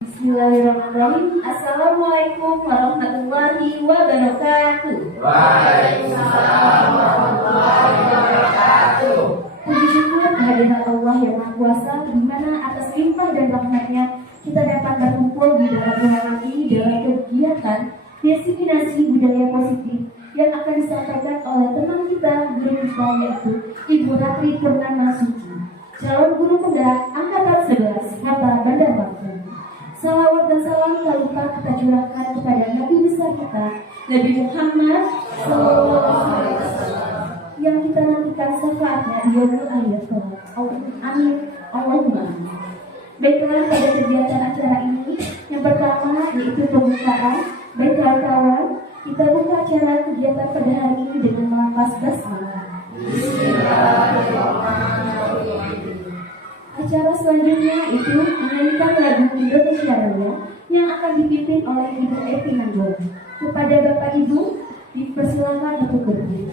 Bismillahirrahmanirrahim. Assalamualaikum warahmatullahi wabarakatuh. Waalaikumsalam warahmatullahi wabarakatuh. Puji syukur kehadiran Allah yang Maha Kuasa, di mana atas limpah dan rahmatnya kita dapat berkumpul di dalam ruangan ini dalam kegiatan diseminasi budaya positif yang akan disampaikan oleh teman kita, guru kita, yaitu Ibu Ratri Purnama Suci, calon guru penggerak angkatan 11 Kota Bandar Lampung. Salawat dan salam tak lupa kita curahkan kepada Nabi besar kita, Nabi Muhammad SAW, yang kita nantikan syafaatnya di yaumul akhir kelak. Amin. Allahumma amin. Baiklah, pada kegiatan acara ini yang pertama yaitu pembukaan. Baik kawan-kawan, kita buka acara kegiatan pada hari ini dengan melafaz basmalah. Bismillahirrahmanirrahim. Acara selanjutnya itu menyanyikan lagu Indonesia Raya yang akan dipimpin oleh Ibu Evi Nanggol. Kepada Bapak Ibu, dipersilakan untuk berdiri.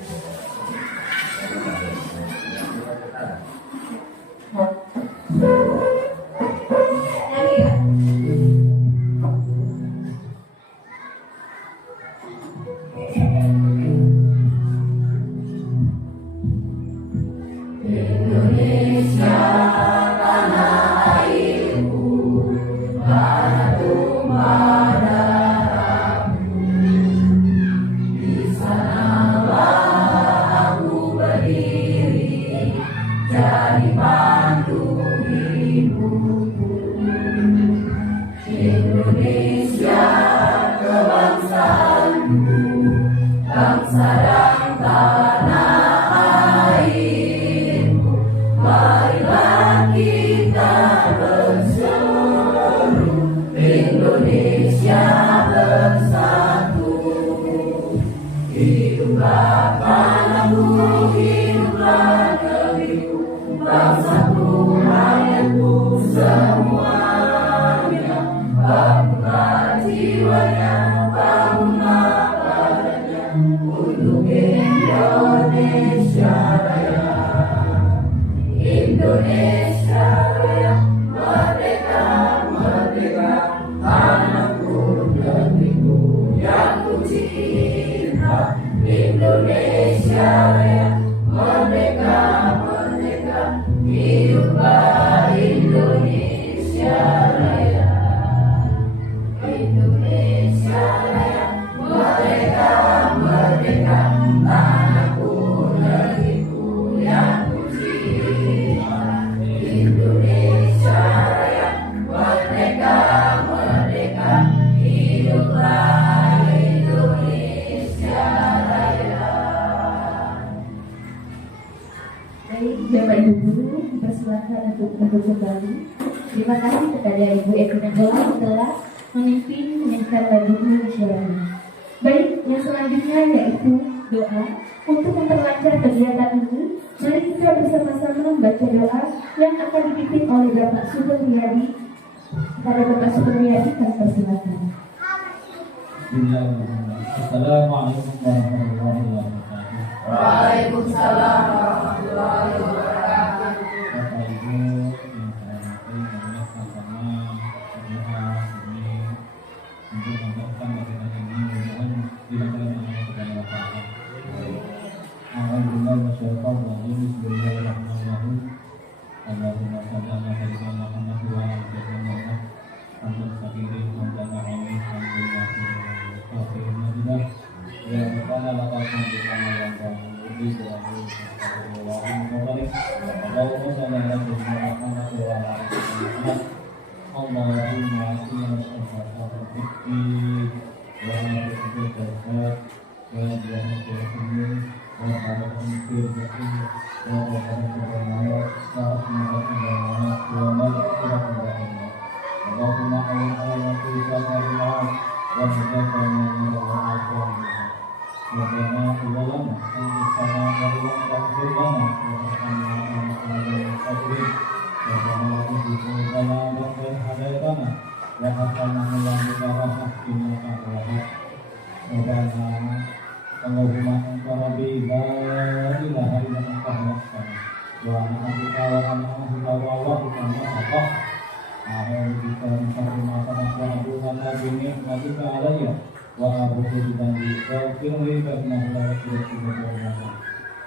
Bapak Ibu Guru, dipersilakan untuk duduk kembali. Terima kasih kepada Ibu Evi Nanggol yang telah memimpin menyanyikan lagu Indonesia Raya. Baik, yang selanjutnya yaitu doa. Untuk memperlancar kegiatan ini, mari kita bersama-sama membaca doa yang akan dipimpin oleh Bapak Sugeng Riyadi. Kepada Bapak Sugeng Riyadi, kami persilakan. Assalamualaikum warahmatullahi wabarakatuh. Waalaikumsalam warahmatullahi wabarakatuh. Bapak Ibu yang saya hormati, marilah sama-sama berdoa ini untuk mempersiapkan kegiatan ini mudah-mudahan dilaksanakan dengan baik. Alhamdulillah wasyarakat bismillahirrahmanirrahim. Allahumma shalli ala sayyidina Muhammad wa ala ali Muhammad. Alhamdulillah alhamdulillah. Ya Rabbana lakal hamdu kama yanbaghi li wajhika al-karim. Allahumma shalli ala sayyidina Muhammad wa ala ali Muhammad. Allahumma inna nas'aluka al-fikri wa al-hikmah wa al-hikmah wa Allahumma alim wa Wa karena bini mati ke alaya wa abudu dibandi wa firli karena hulakat tidak bermata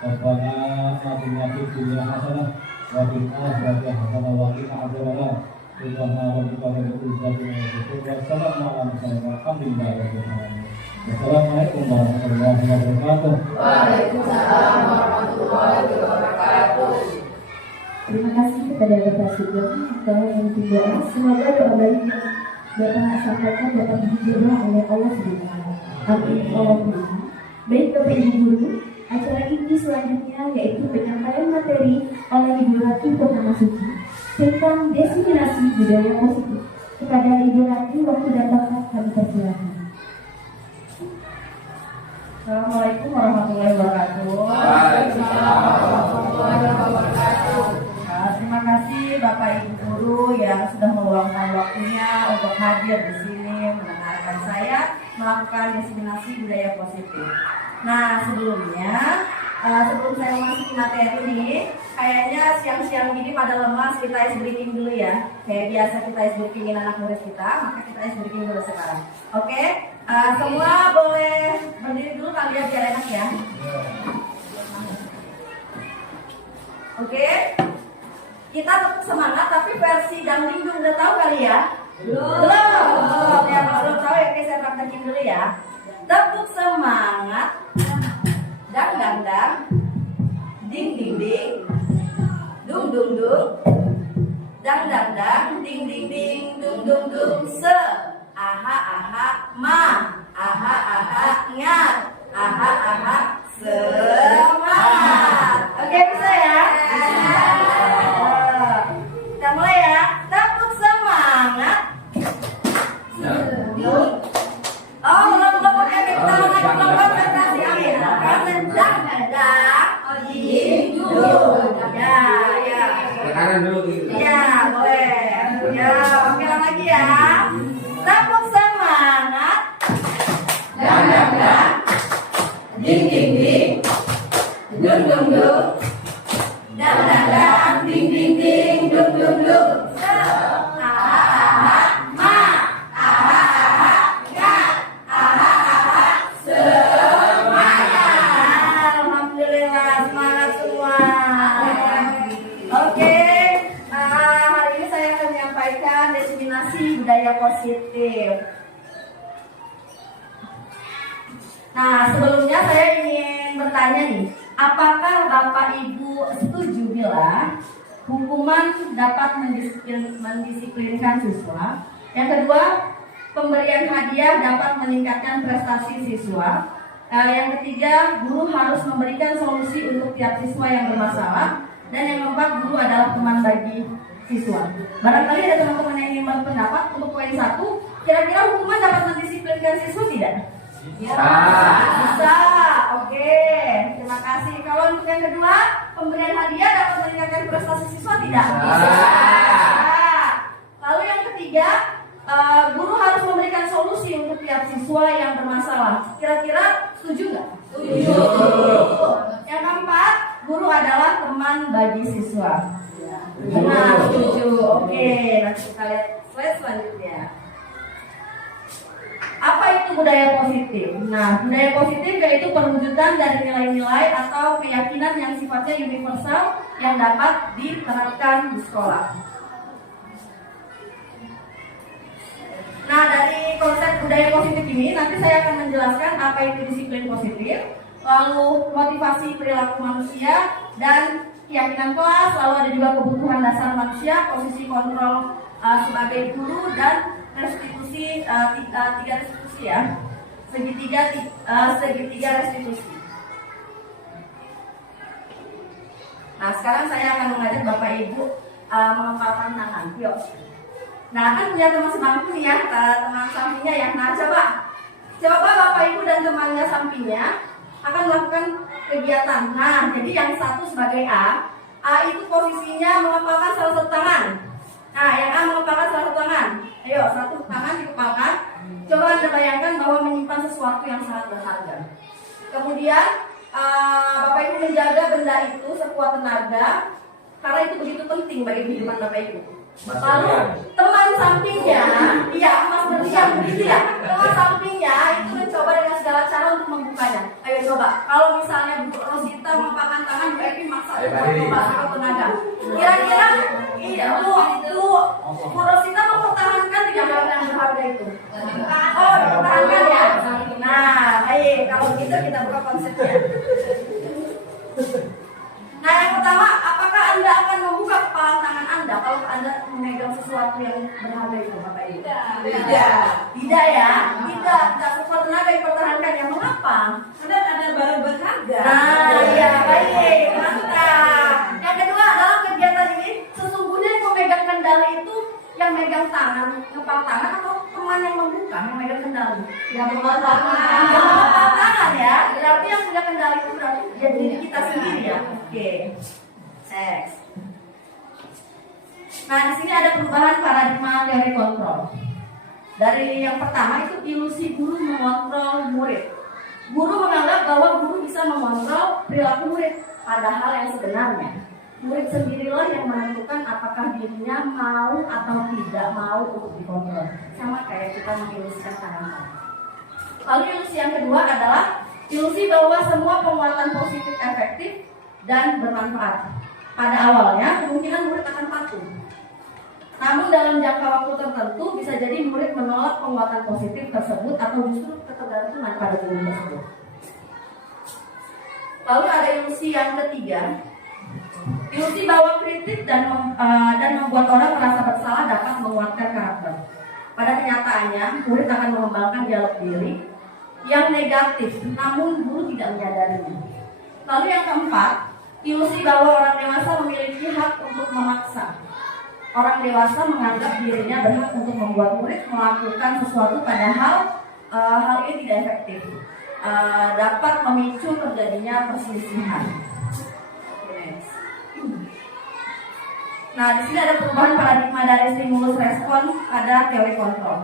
Rabbana atina fid dunya hasanah wa fil akhirati hasanah wa qina adzabannar Subhana rabbika rabbil izzati amma yasifun wa salamun ala mursalin walhamdulillahi rabbil alamin. Wassalamualaikum warahmatullahi wabarakatuh. Waalaikumsalam warahmatullahi wabarakatuh. Terima kasih kepada Bapak Sugeng telah menunjukkan semoga doa baik yang Bapak sampaikan dapat dijawab oleh Allah Subhanahu. Amin. Allahumma. Baik Bapak Ibu Guru, acara inti selanjutnya yaitu penyampaian materi oleh Ibu Ratu Purnama Suci tentang diskriminasi budaya positif. Kepada Ibu Ratu, waktu dan tempat kami persilakan. Assalamualaikum warahmatullahi wabarakatuh. Waalaikumsalam warahmatullahi wabarakatuh. Terima kasih Bapak Ibu Guru yang sudah meluangkan waktunya untuk hadir di sini mendengarkan saya melakukan diskriminasi budaya positif. Nah sebelumnya, sebelum saya memasuki materi ini, kayaknya siang-siang gini pada lemas, kita ice breaking dulu ya. Kayak biasa kita ice breakingin anak murid kita, maka kita ice breaking dulu sekarang. Oke? Semua boleh berdiri dulu kali ya biar enak ya. Oke? Kita tetap semangat tapi versi dangdingdung udah tahu kali ya? Belum. Ya kalau belum tahu ya oke saya praktekin dulu ya. Tepuk semangat. Dang dang dang. Ding ding ding. Dung dung dung. Dang dang dang. Ding ding ding. Dung dung dung. Se. Aha aha ma. Aha aha nyat. Aha aha semangat. Oke bisa ya? Kita mulai ya. Tepuk semangat. Oh belum pakai kita lagi belum konsentrasi amin. Dang dang. Ding dung. Ya. Kanan dulu gitu. Ya boleh. Ya oke lagi ya. Tepuk semangat. Dang dang dang. Ding ding ding. Dung dung dung. Dang dang dang. Ding ding ding. Dung dung dung. Alhamdulillah semangat semua. Oke, hari ini saya akan menyampaikan diskriminasi budaya positif. Nah, sebelumnya saya ingin bertanya nih, apakah Bapak Ibu setuju bila hukuman dapat mendisiplinkan siswa? Yang kedua, pemberian hadiah dapat meningkatkan prestasi siswa. Yang ketiga, guru harus memberikan solusi untuk tiap siswa yang bermasalah. Dan yang keempat, guru adalah teman bagi siswa. Barangkali ada teman-teman yang ingin berpendapat untuk poin 1, kira-kira hukuman dapat mendisiplinkan siswa tidak? Bisa. Oke, terima kasih. Kalau untuk yang kedua, pemberian hadiah dapat meningkatkan prestasi siswa tidak? Bisa. Lalu yang ketiga, guru harus memberikan solusi untuk tiap siswa yang bermasalah. Kira-kira setuju nggak? Setuju. Yang keempat, guru adalah teman bagi siswa. Nah, setuju. Oke, nanti kita lihat slide selanjutnya. Apa itu budaya positif? Nah, budaya positif yaitu perwujudan dari nilai-nilai atau keyakinan yang sifatnya universal yang dapat diterapkan di sekolah. Nah, dari konsep budaya positif ini nanti saya akan menjelaskan apa itu disiplin positif, lalu motivasi perilaku manusia dan keyakinan kelas, lalu ada juga kebutuhan dasar manusia, posisi kontrol sebagai guru dan restitusi, tiga restitusi ya, segitiga restitusi. Nah, sekarang saya akan mengajak Bapak Ibu mengepalkan tangan. Yuk. Nah, kan punya teman sebangku nih ya, teman sampingnya ya. Nah, coba Bapak Ibu dan temannya sampingnya akan melakukan kegiatan. Nah, jadi yang satu sebagai A itu posisinya mengepalkan salah satu tangan. Nah, yang A mengepalkan salah satu tangan. Ayo, satu tangan dikepalkan. Coba Anda bayangkan bahwa menyimpan sesuatu yang sangat berharga. Kemudian Bapak Ibu menjaga benda itu sekuat tenaga karena itu begitu penting bagi kehidupan Bapak Ibu. Lalu teman sampingnya, iya Mas berlian Iya, lengan sampingnya itu mencoba dengan segala cara untuk membukanya. Ayo coba, kalau misalnya Bu Rosita mengepakkan tangan, Bu Evi maksa untuk tenaga. Kira-kira, iya, Bu Rosita mempertahankan tidak barang yang berharga itu? Oh, mempertahankan ya. Nah, baik, kalau gitu kita buka konsepnya. Nah, yang pertama, apakah Anda akan membuka kepala tangan Anda kalau Anda memegang sesuatu yang berharga itu, Bapak Ibu? Tidak ya? Tidak sekuat tenaga dipertahankan. Yang mengapa? Karena ada barang berharga. Nah, iya, baik, mantap. Yang kedua, dalam kegiatan ini, sesungguhnya yang memegang kendali itu yang megang tangan, kepala tangan atau teman yang membuka, yang megang kendali? Yang megang tangan ya. Berarti yang punya kendali itu berarti jadi diri kita sendiri ya. Oke. Next. Nah, di sini ada perubahan paradigma teori kontrol. Dari yang pertama itu ilusi guru mengontrol murid. Guru menganggap bahwa guru bisa mengontrol perilaku murid, padahal yang sebenarnya murid sendirilah yang menentukan apakah dirinya mau atau tidak mau untuk dikontrol. Sama kayak kita mengilusikan tangan. Lalu ilusi yang kedua adalah ilusi bahwa semua penguatan positif efektif dan bermanfaat. Pada awalnya kemungkinan murid akan patuh. Namun dalam jangka waktu tertentu bisa jadi murid menolak penguatan positif tersebut atau justru ketergantungan pada guru tersebut. Lalu ada ilusi yang ketiga, ilusi bahwa kritik dan membuat orang merasa bersalah dapat menguatkan karakter. Pada kenyataannya, murid akan mengembangkan dialog diri yang negatif, namun guru tidak menyadarinya. Lalu yang keempat, ilusi bahwa orang dewasa memiliki hak untuk memaksa. Orang dewasa menganggap dirinya berhak untuk membuat murid melakukan sesuatu padahal hal ini tidak efektif. Dapat memicu terjadinya perselisihan. Nah, di sini ada perubahan paradigma dari stimulus respon pada teori kontrol.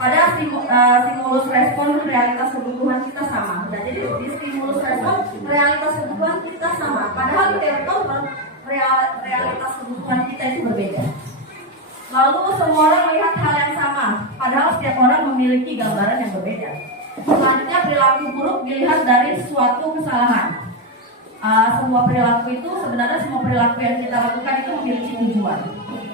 Pada stimulus respon realitas kebutuhan kita sama. Nah, jadi di stimulus respon realitas kebutuhan kita sama. Padahal di teori kontrol realitas kebutuhan kita itu berbeda. Lalu semua orang melihat hal yang sama, padahal setiap orang memiliki gambaran yang berbeda. Selanjutnya perilaku buruk dilihat dari suatu kesalahan. Semua perilaku itu sebenarnya semua perilaku yang kita lakukan itu memiliki tujuan.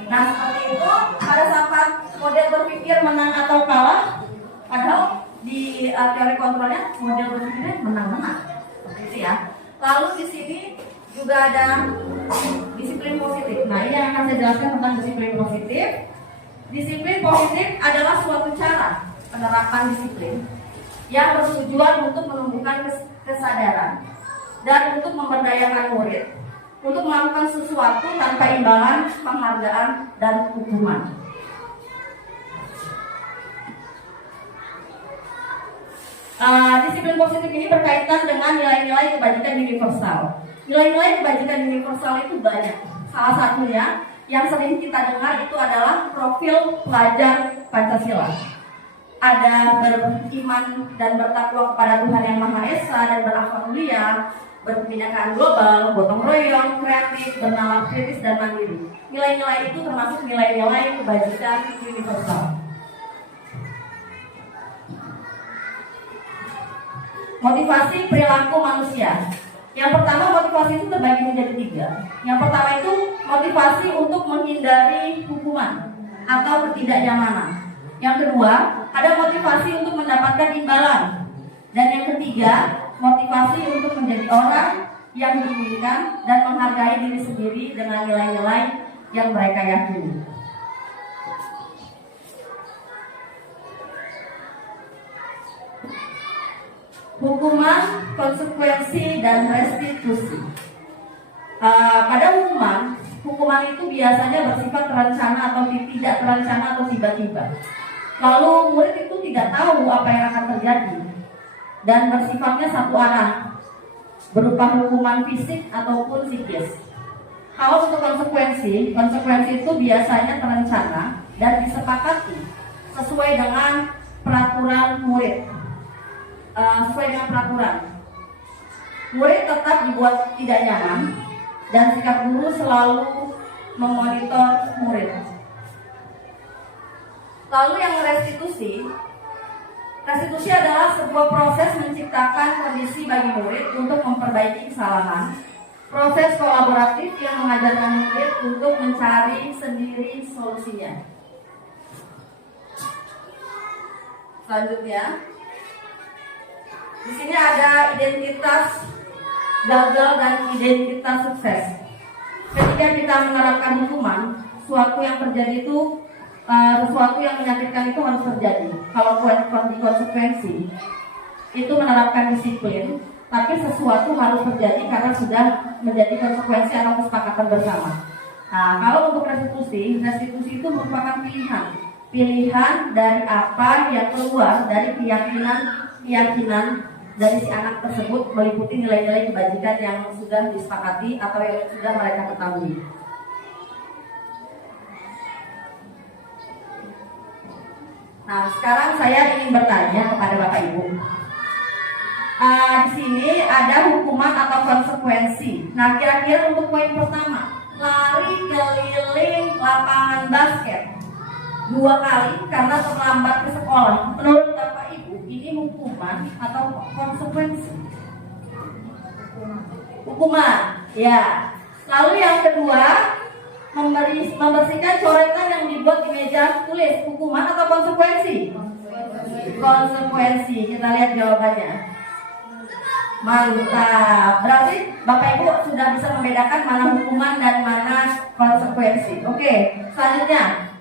Nah, seperti itu pada saat model berpikir menang atau kalah, padahal di teori kontrolnya model berpikirnya menang-menang, seperti itu ya. Lalu di sini juga ada disiplin positif. Nah, ini yang akan saya jelaskan tentang disiplin positif. Disiplin positif adalah suatu cara penerapan disiplin yang bertujuan untuk menumbuhkan kesadaran dan untuk memberdayakan murid untuk melakukan sesuatu tanpa imbalan, penghargaan, dan hukuman. Disiplin positif ini berkaitan dengan nilai-nilai kebajikan universal. Nilai-nilai kebajikan universal itu banyak. Salah satunya yang sering kita dengar itu adalah profil pelajar Pancasila. Ada beriman dan bertakwa kepada Tuhan Yang Maha Esa dan berakhlak mulia, berkebinekaan global, gotong royong, kreatif, bernalar kritis dan mandiri. Nilai-nilai itu termasuk nilai-nilai kebajikan universal. Motivasi perilaku manusia. Yang pertama, motivasi itu terbagi menjadi 3. Yang pertama itu motivasi untuk menghindari hukuman atau ketidaknyamanan. Yang kedua, ada motivasi untuk mendapatkan imbalan. Dan yang ketiga, motivasi untuk menjadi orang yang diinginkan dan menghargai diri sendiri dengan nilai-nilai yang mereka yakini. Hukuman, konsekuensi, dan restitusi. Pada hukuman itu biasanya bersifat terencana atau tidak terencana atau tiba-tiba. Lalu murid itu tidak tahu apa yang akan terjadi dan bersifatnya satu arah, berupa hukuman fisik ataupun psikis. Kalau untuk konsekuensi itu biasanya terencana dan disepakati sesuai dengan peraturan murid. Sesuai dengan peraturan, murid tetap dibuat tidak nyaman dan sikap guru selalu memonitor murid. Lalu yang restitusi Restitusi adalah sebuah proses menciptakan kondisi bagi murid untuk memperbaiki kesalahan. Proses kolaboratif yang mengajarkan murid untuk mencari sendiri solusinya. Selanjutnya, di sini ada identitas gagal dan identitas sukses. Ketika kita menerapkan hukuman, sesuatu yang terjadi itu sesuatu yang menyakitkan itu harus terjadi. Kalau konsekuensi itu menerapkan disiplin, tapi sesuatu harus terjadi karena sudah menjadi konsekuensi atau kesepakatan bersama. Nah, kalau untuk restitusi itu merupakan pilihan dari apa yang keluar dari keyakinan dari si anak tersebut, meliputi nilai-nilai kebajikan yang sudah disepakati atau yang sudah mereka ketahui. Nah, sekarang saya ingin bertanya kepada Bapak Ibu. Di sini ada hukuman atau konsekuensi. Nah, kira-kira untuk poin pertama, lari keliling lapangan basket 2 kali karena terlambat ke sekolah. Menurut Bapak Ibu, ini hukuman atau konsekuensi? Hukuman, ya. Lalu yang kedua, membersihkan coretan yang dibuat di meja tulis, hukuman atau konsekuensi? Konsekuensi. Kita lihat jawabannya. Mantap. Berarti Bapak Ibu sudah bisa membedakan mana hukuman dan mana konsekuensi. Oke, selanjutnya.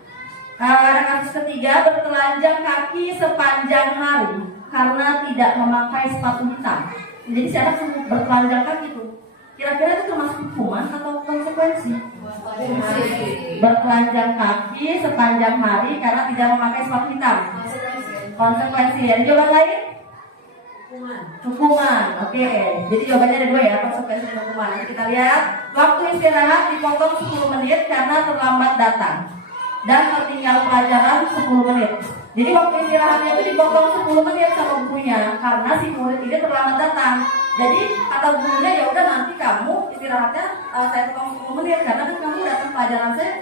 Kasus ketiga, bertelanjang kaki sepanjang hari karena tidak memakai sepatu hitam. Jadi siapa yang bertelanjang kaki itu? Kira-kira itu termasuk hukuman atau konsekuensi? Bertelanjang kaki sepanjang hari karena tidak memakai sepatu hitam. Konsekuensi. Ada jawaban lain? Hukuman. Oke. Jadi jawabannya ada 2 ya, konsekuensi dan hukuman. Nanti kita lihat. Waktu istirahat dipotong 10 menit karena terlambat datang dan tertinggal pelajaran 10 menit. Jadi waktu istirahatnya itu dipotong 10 menit sama gurunya karena si murid ini terlambat datang. Jadi kata gurunya, ya udah nanti kamu istirahatnya saya potong 10 menit karena kan kamu datang pelajaran saya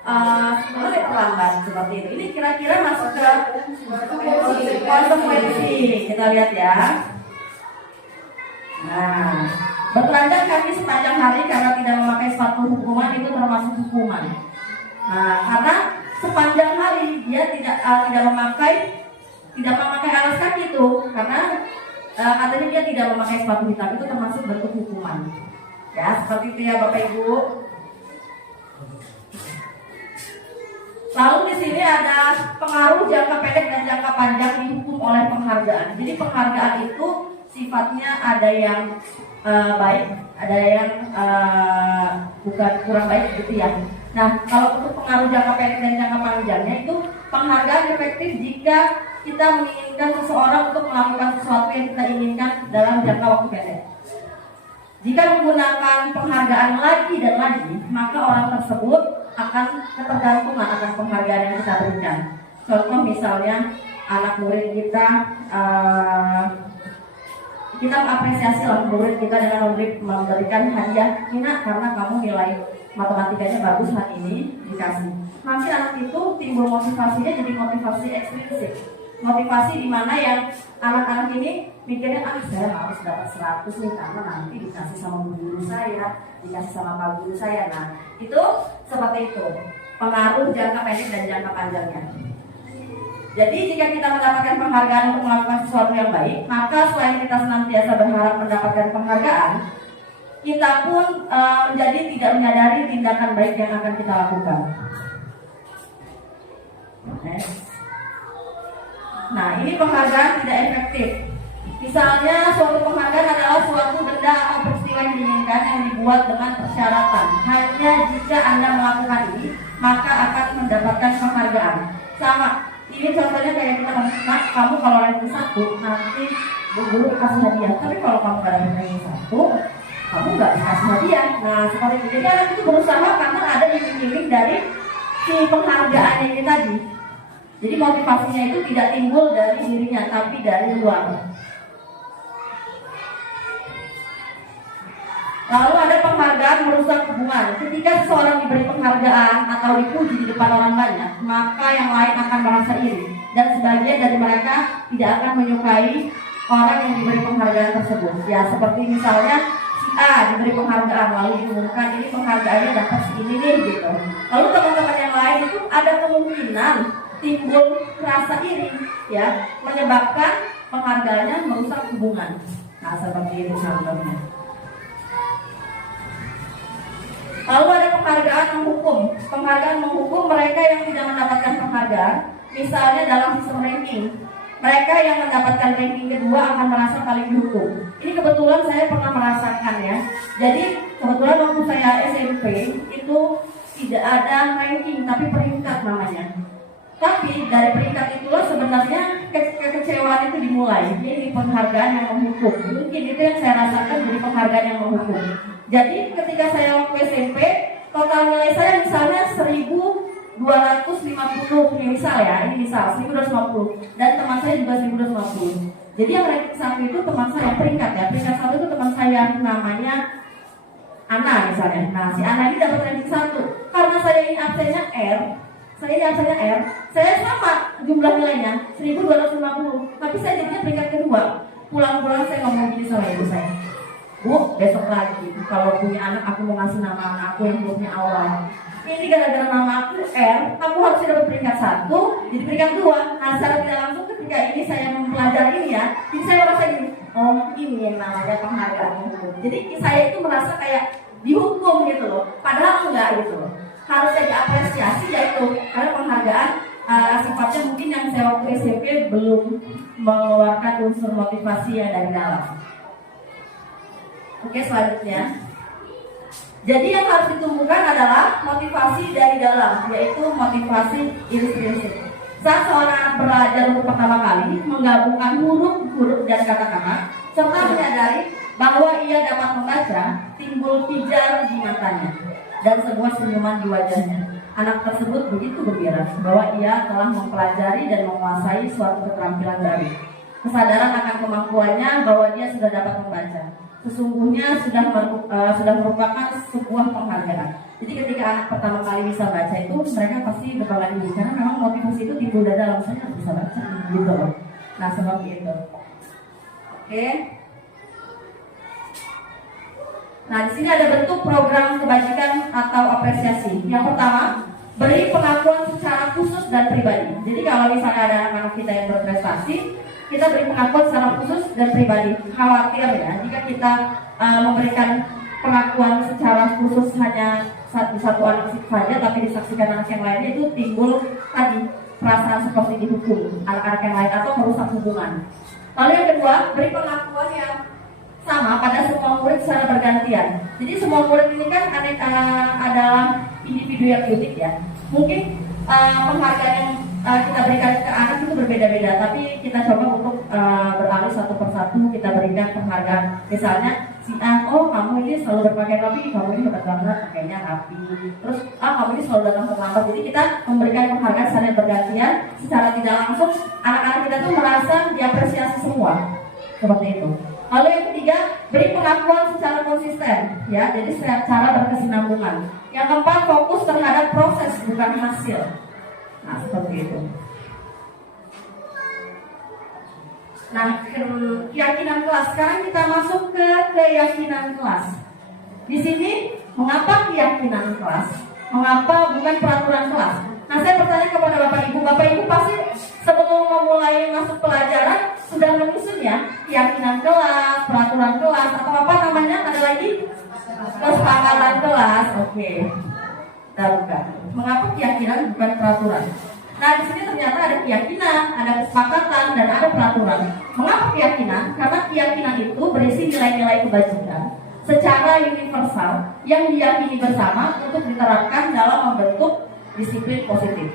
10 menit terlambat, seperti itu. Ini kira-kira masuk ke konsekuensi. Kita lihat ya. Nah, bertelanjang kaki sepanjang hari karena tidak memakai sepatu hukuman itu termasuk hukuman. Nah, karena sepanjang hari dia tidak memakai alas kaki itu karena katanya dia tidak memakai sepatu hitam, itu termasuk bentuk hukuman. Ya, seperti itu ya Bapak Ibu. Lalu di sini ada pengaruh jangka pendek dan jangka panjang dihukum oleh penghargaan. Jadi penghargaan itu sifatnya ada yang baik, ada yang bukan kurang baik gitu ya. Nah, kalau untuk pengaruh jangka pendek dan jangka panjangnya itu penghargaan efektif jika kita menginginkan seseorang untuk melakukan sesuatu yang kita inginkan dalam jangka waktu pendek. Jika menggunakan penghargaan lagi dan lagi, maka orang tersebut akan ketergantungan akan penghargaan yang kita berikan. Contoh misalnya anak murid kita mengapresiasi murid kita dengan memberikan hadiah, Nina, karena kamu nilai matematikanya bagus hari ini, dikasih. Nanti anak itu timbul motivasinya jadi motivasi ekstrinsik. Motivasi di mana yang anak-anak ini mikirnya, saya harus dapat 100 nih karena nanti dikasih sama guru saya, dikasih sama pak guru saya. Nah, itu seperti itu. Pengaruh jangka pendek dan jangka panjangnya. Jadi jika kita mendapatkan penghargaan untuk melakukan sesuatu yang baik, maka selain kita senantiasa berharap mendapatkan penghargaan, kita pun menjadi tidak menyadari tindakan baik yang akan kita lakukan. Nah, ini penghargaan tidak efektif. Misalnya suatu penghargaan adalah suatu benda atau peristiwa yang diinginkan yang dibuat dengan persyaratan. Hanya jika Anda melakukan ini, maka akan mendapatkan penghargaan. Sama, ini contohnya kayak kita bilang, kamu kalau ranking 1 nanti guru kasih hadiah. Tapi kalau kamu gak ranking 1, kamu gak dikasih hadiah. Nah, seperti itu. Jadi anak itu berusaha karena ada iming-iming dari si penghargaan ini tadi. Jadi motivasinya itu tidak timbul dari dirinya, tapi dari luar. Lalu ada penghargaan merusak hubungan. Ketika seseorang diberi penghargaan atau dipuji di depan orang banyak, maka yang lain akan merasa iri. Dan sebagian sebagian dari mereka tidak akan menyukai orang yang diberi penghargaan tersebut. Ya, seperti misalnya si A diberi penghargaan lalu diumumkan ini penghargaannya dapat segini nih gitu. Lalu teman-teman yang lain itu ada kemungkinan timbul rasa iri, ya, menyebabkan penghargaannya merusak hubungan. Nah, seperti itu contohnya. Lalu ada penghargaan menghukum. Penghargaan menghukum mereka yang tidak mendapatkan penghargaan, misalnya dalam sistem ranking. Mereka yang mendapatkan ranking kedua akan merasa paling dihukum. Ini kebetulan saya pernah merasakan ya. Jadi kebetulan waktu saya SMP itu tidak ada ranking tapi peringkat namanya. Tapi dari peringkat itulah sebenarnya kekecewaan itu dimulai. Ini penghargaan yang menghukum. Mungkin itu yang saya rasakan dari penghargaan yang menghukum. Jadi ketika saya waktu SMP, total nilai saya misalnya 1250 ini misal ya, ini misal 1250 dan teman saya juga 1250. Jadi yang ranking 1 itu teman saya peringkat ya. Peringkat 1 itu teman saya namanya Ana misalnya. Nah, si Ana ini dapat ranking 1. Karena saya ini absennya R, saya sama jumlah nilainya 1250, tapi saya jadinya peringkat kedua. Pulang-pulang saya ngomong gini sama ibu saya, Bu, besok lagi kalau punya anak aku mau ngasih nama anak aku yang hurufnya awal. Ini gara-gara nama aku R, aku harus dapat peringkat 1, jadi peringkat 2. Nah, secara tidak langsung ketika ini saya mempelajari ini ya, jadi saya merasa gini, oh ini yang namanya penghargaan. Jadi saya itu merasa kayak dihukum gitu loh, padahal enggak gitu loh. Harusnya diapresiasi yaitu karena penghargaan sifatnya mungkin yang saya waktu SMP belum mengeluarkan unsur motivasi yang dari dalam. Oke, selanjutnya. Jadi yang harus ditumbuhkan adalah motivasi dari dalam, yaitu motivasi intrinsik. Saat seorang anak belajar untuk pertama kali menggabungkan huruf dan kata-kata, serta menyadari bahwa ia dapat membaca, timbul pijar di matanya dan sebuah senyuman di wajahnya. Anak tersebut begitu gembira bahwa ia telah mempelajari dan menguasai suatu keterampilan baru. Kesadaran akan kemampuannya bahwa dia sudah dapat membaca sesungguhnya sudah merupakan sebuah penghargaan. Jadi ketika anak pertama kali bisa baca itu, mereka pasti bakalan ini karena memang motivasi itu timbul dari dalam, saya harus bisa baca gitu loh. Nah, seperti itu. Oke. Nah, di sini ada bentuk program kebajikan atau apresiasi. Yang pertama, beri pengakuan secara khusus dan pribadi. Jadi kalau misalnya ada anak-anak kita yang berprestasi, kita beri pengakuan secara khusus dan pribadi. Khawatir ya, jika kita memberikan pengakuan secara khusus hanya satu anak saja, tapi disaksikan anak yang lainnya, itu timbul tadi perasaan seperti dihukum anak-anak yang lain atau merusak hubungan. Lalu yang kedua, beri pengakuan yang sama pada semua murid secara bergantian. Jadi semua murid ini kan adalah individu yang unik ya. Mungkin penghargaan yang kita berikan ke anak itu berbeda-beda, tapi kita coba untuk beralih satu persatu kita berikan penghargaan. Misalnya si A, oh kamu ini selalu berpakaian rapi, kamu ini hebat banget pakainya rapi. Terus kamu ini selalu datang terlambat. Jadi kita memberikan penghargaan secara bergantian, secara tidak langsung anak-anak kita tuh merasa diapresiasi semua. Seperti itu. Lalu yang ketiga, beri pengakuan secara konsisten, ya. Jadi secara berkesinambungan. Yang keempat, fokus terhadap proses bukan hasil. Nah, seperti itu. Nah, keyakinan kelas. Sekarang kita masuk ke keyakinan kelas. Di sini, mengapa keyakinan kelas? Mengapa bukan peraturan kelas? Nah, saya bertanya kepada Bapak Ibu pasti sebelum memulai masuk pelajaran sudah menyusun ya keyakinan kelas, peraturan kelas, atau apa namanya? Ada lagi kesepakatan kelas. Oke. Kita buka. Mengapa keyakinan bukan peraturan? Nah, di sini ternyata ada keyakinan, ada kesepakatan, dan ada peraturan. Mengapa keyakinan? Karena keyakinan itu berisi nilai-nilai kebajikan secara universal yang diyakini bersama untuk diterapkan dalam membentuk disiplin positif.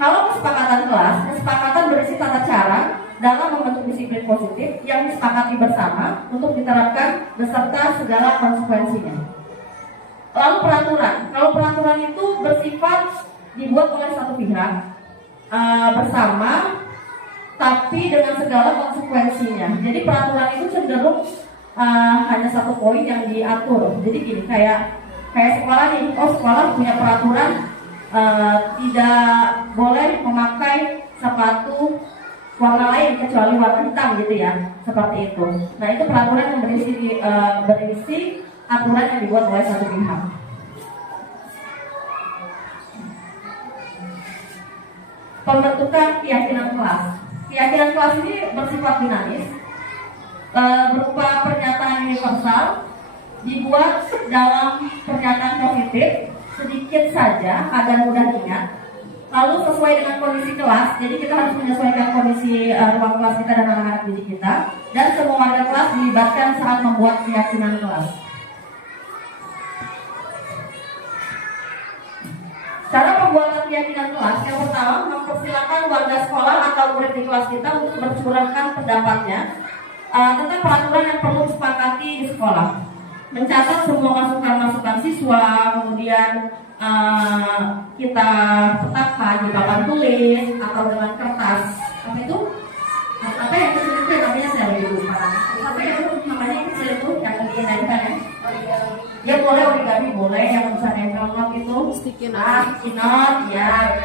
Kalau kesepakatan kelas, kesepakatan berisi tata cara dalam membentuk disiplin positif yang disepakati bersama untuk diterapkan beserta segala konsekuensinya. Lalu peraturan. Kalau peraturan itu bersifat dibuat oleh satu pihak bersama, tapi dengan segala konsekuensinya. Jadi peraturan itu cenderung hanya satu poin yang diatur. Jadi gini, kayak sekolah nih. Oh, sekolah punya peraturan tidak boleh memakai sepatu warna lain kecuali warna hitam gitu ya, seperti itu. Nah itu peraturan yang berisi aturan yang dibuat oleh satu pihak. Pembentukan keyakinan kelas. Keyakinan kelas ini bersifat dinamis, berupa pernyataan universal, dibuat dalam pernyataan positif, sedikit saja agar mudah diingat. Lalu sesuai dengan kondisi kelas, jadi kita harus menyesuaikan kondisi ruang kelas kita dan anak-anak didik kita. Dan semua warga kelas dilibatkan saat membuat keyakinan kelas. Cara pembuatan keyakinan kelas, yang pertama mempersilakan warga sekolah atau murid di kelas kita untuk mencurahkan pendapatnya tentang peraturan yang perlu disepakati di sekolah. Mencatat semua masukan-masukan siswa, kemudian kita petakan di papan tulis atau dengan kertas. Apa itu? Apa yang kecil itu namanya saya lupa. Apa yang namanya kecil itu yang ditempel ya? Ya boleh origami, boleh yang bisa nempel not itu sticky note ya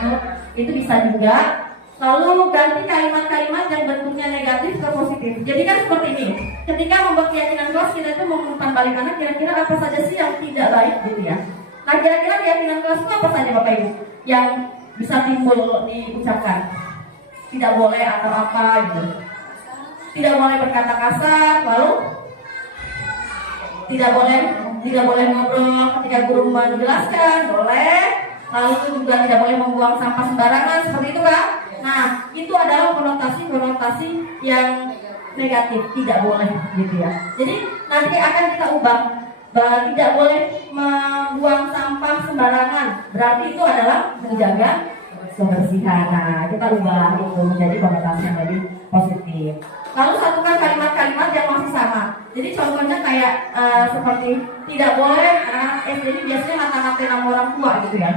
itu bisa juga. Lalu ganti kalimat-kalimat yang bentuknya negatif ke positif. Jadi kan seperti ini, ketika membuat keyakinan kelas kita itu mengumumkan balik anak kira-kira apa saja sih yang tidak baik gitu ya. Nah kira-kira keyakinan kelas itu apa saja Bapak Ibu yang bisa timbul diucapkan? Tidak boleh atau apa gitu. Tidak boleh berkata kasar, lalu tidak boleh ngobrol ketika guru menjelaskan, boleh. Lalu juga tidak boleh membuang sampah sembarangan, seperti itu kan? Nah, itu adalah konotasi yang negatif, tidak boleh gitu ya. Jadi nanti akan kita ubah, tidak boleh membuang sampah sembarangan. Berarti itu adalah menjaga kebersihan. Nah, kita ubah itu menjadi konotasi yang lebih positif. Lalu satukan kalimat-kalimat yang masih sama. Jadi contohnya kayak seperti tidak boleh anak SD ini biasanya ngata-ngatain nama orang tua gitu ya.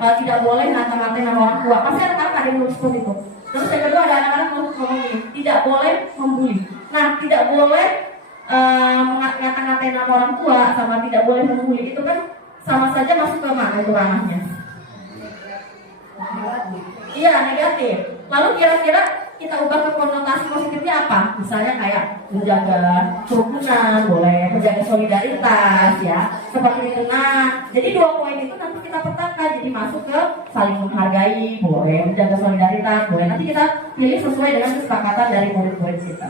Tidak boleh ngata-ngatain nama orang tua. Pasti ada yang nulis seperti itu. Terus yang kedua ada anak-anak ngomong ini, tidak boleh membuli. Nah, tidak boleh ngata-ngatain nama orang tua sama tidak boleh membuli itu kan sama saja masuk ke mana itu ranahnya? Iya, negatif. Lalu kira-kira kita ubah ke konotasi positifnya apa? Misalnya kayak menjaga kerukunan, boleh menjaga solidaritas ya, seperti itu. Nah, jadi dua poin itu nanti kita petakan jadi masuk ke saling menghargai, boleh menjaga solidaritas, boleh. Nanti kita pilih sesuai dengan kesepakatan dari murid-murid kita.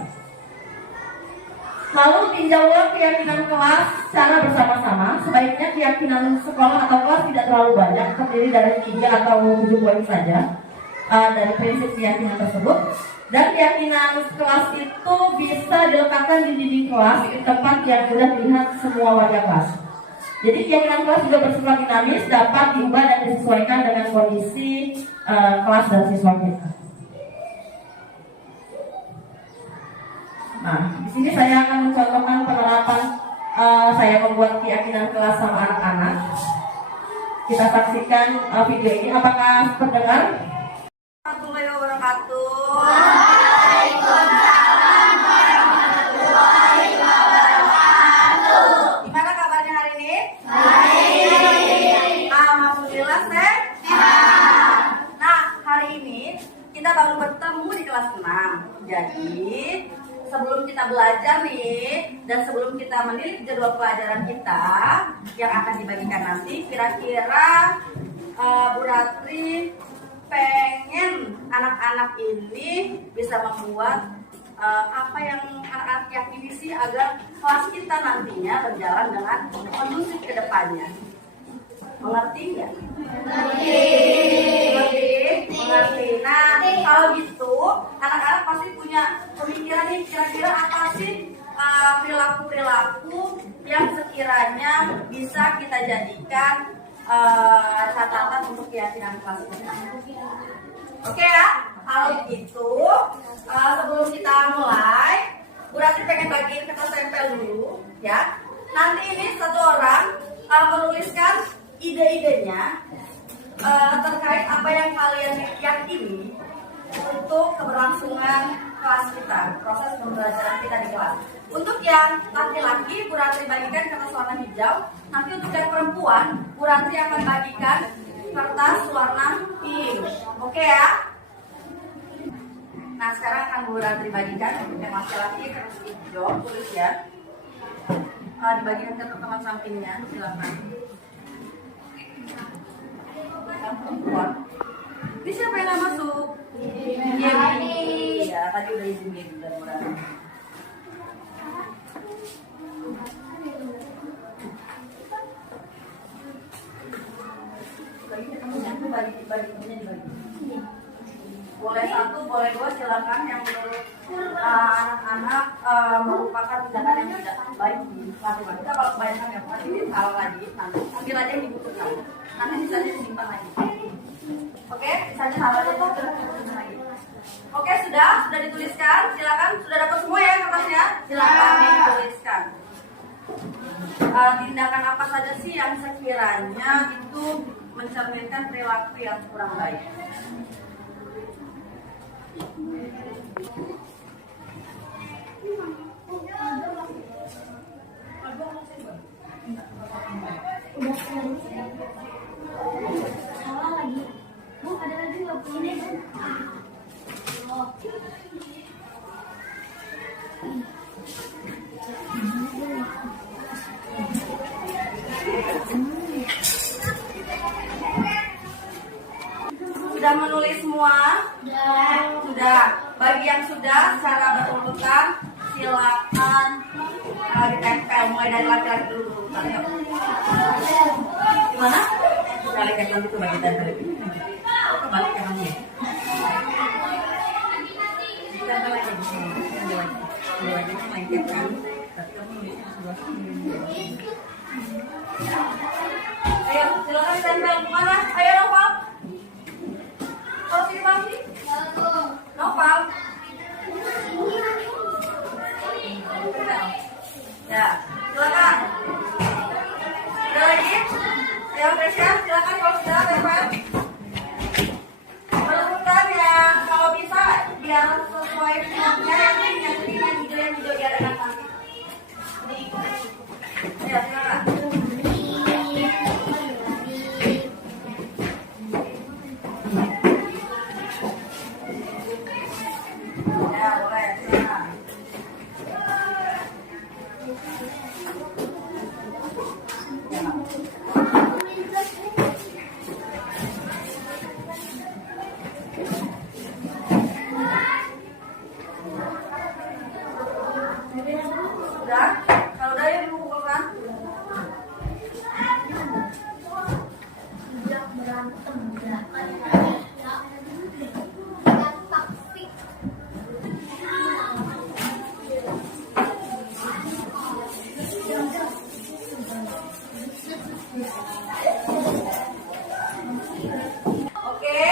Lalu tinjaulah keyakinan kelas secara bersama-sama. Sebaiknya keyakinan sekolah atau kelas tidak terlalu banyak, terdiri dari 3 atau 7 poin saja dari prinsip keyakinan tersebut. Dan keyakinan kelas itu bisa diletakkan di dinding kelas di tempat yang mudah dilihat semua warga kelas. Jadi keyakinan kelas juga bersifat dinamis, dapat diubah dan disesuaikan dengan kondisi kelas dan siswa kita. Nah, di sini saya akan mencontohkan penerapan saya membuat keyakinan kelas sama anak-anak. Kita saksikan video ini. Apakah terdengar? Warahmatullahi wabarakatuh. Waalaikumsalam warahmatullahi wabarakatuh. Gimana kabarnya hari ini? Baik. Alhamdulillah sehat. Nah, hari ini kita baru bertemu di kelas 6. Jadi sebelum kita belajar nih dan sebelum kita menilik jadwal pelajaran kita yang akan dibagikan nanti, kira-kira Bu Ratri pengen anak-anak ini bisa membuat apa yang anak-anak yakini sih agar kelas kita nantinya berjalan dengan kondusif ke depannya. Mengerti nggak? Mengerti. Nah, kalau gitu anak-anak pasti punya pemikiran nih, kira-kira apa sih perilaku-perilaku yang sekiranya bisa kita jadikan catatan untuk keyakinan kelas kita. Oke ya, kalau gitu sebelum kita mulai, Bu Ratri pengen bagiin kertas tempel dulu ya. Nanti ini satu orang menuliskan ide-idenya terkait apa yang kalian yakini untuk keberlangsungan kelas kita, proses pembelajaran kita di kelas. Untuk yang laki-laki, Bu Ratri bagikan kertas warna hijau. Nanti untuk yang perempuan, Bu Ratri akan bagikan kertas warna pink. Oke ya? Nah, sekarang akan Bu Ratri bagikan untuk yang laki-laki harus hijau, tulis ya. Dibagikan ke teman sampingnya, silakan. Yang perempuan. Ini siapa yang nggak masuk? Yemi. Ya, tadi udah izin Yemi dan Bu Ratri. Bagi. Boleh satu, boleh dua, silakan yang menurut anak-anak merupakan tindakan yang tidak baik di kelas. Kita kalau kebanyakan yang bukan ini salah lagi, nanti ambil aja yang dibutuhkan. Nanti sisanya disimpan lagi. Oke, sisanya salah aja disimpan lagi. Oke, sudah dituliskan. Silakan, sudah dapat semua ya kertasnya. Silakan dituliskan. Tindakan apa saja sih yang sekiranya itu mencerminkan perilaku yang kurang baik? Salah lagi. Bu, ada lagi nggak ini? Sudah menulis semua? Sudah. Bagi yang sudah secara berurutan silakan ditempel mulai dari laki-laki dulu berurutan. Gimana? Kali tempel itu bagi tempel itu. Kebalik ya kamu ya. Tempel aja di sini. Dua aja kan lengket kan. Tapi kamu nulisnya sebelah sini. Ayo silakan tempel kemana? Ayo Noval. Kalau sini lagi? Noval. Ya, silakan. Ada lagi? Ayo Gracia, silakan kalau sudah tempel. Berurutan ya, kalau bisa biar sesuai filmnya yang hijau biar enak nanti. Ya, silakan. Ya, boleh, silakan. Sudah? Kalau udah ya dikumpulkan. Oke,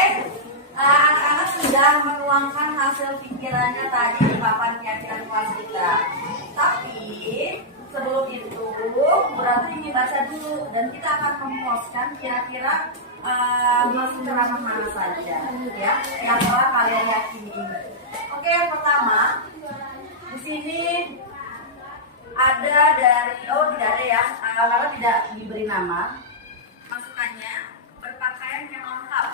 anak-anak sudah menuangkan hasil pikirannya tadi di papan keyakinan kelas kita. Tapi sebelum itu, Bu Ratu ingin baca dulu dan kita akan memposkan kira-kira masuk ceramah mana saja, ya, yang telah kalian yakini ini. Oke, yang pertama di sini ada dari tidak ada ya, karena tidak diberi nama. Masukannya berpakaian yang lengkap,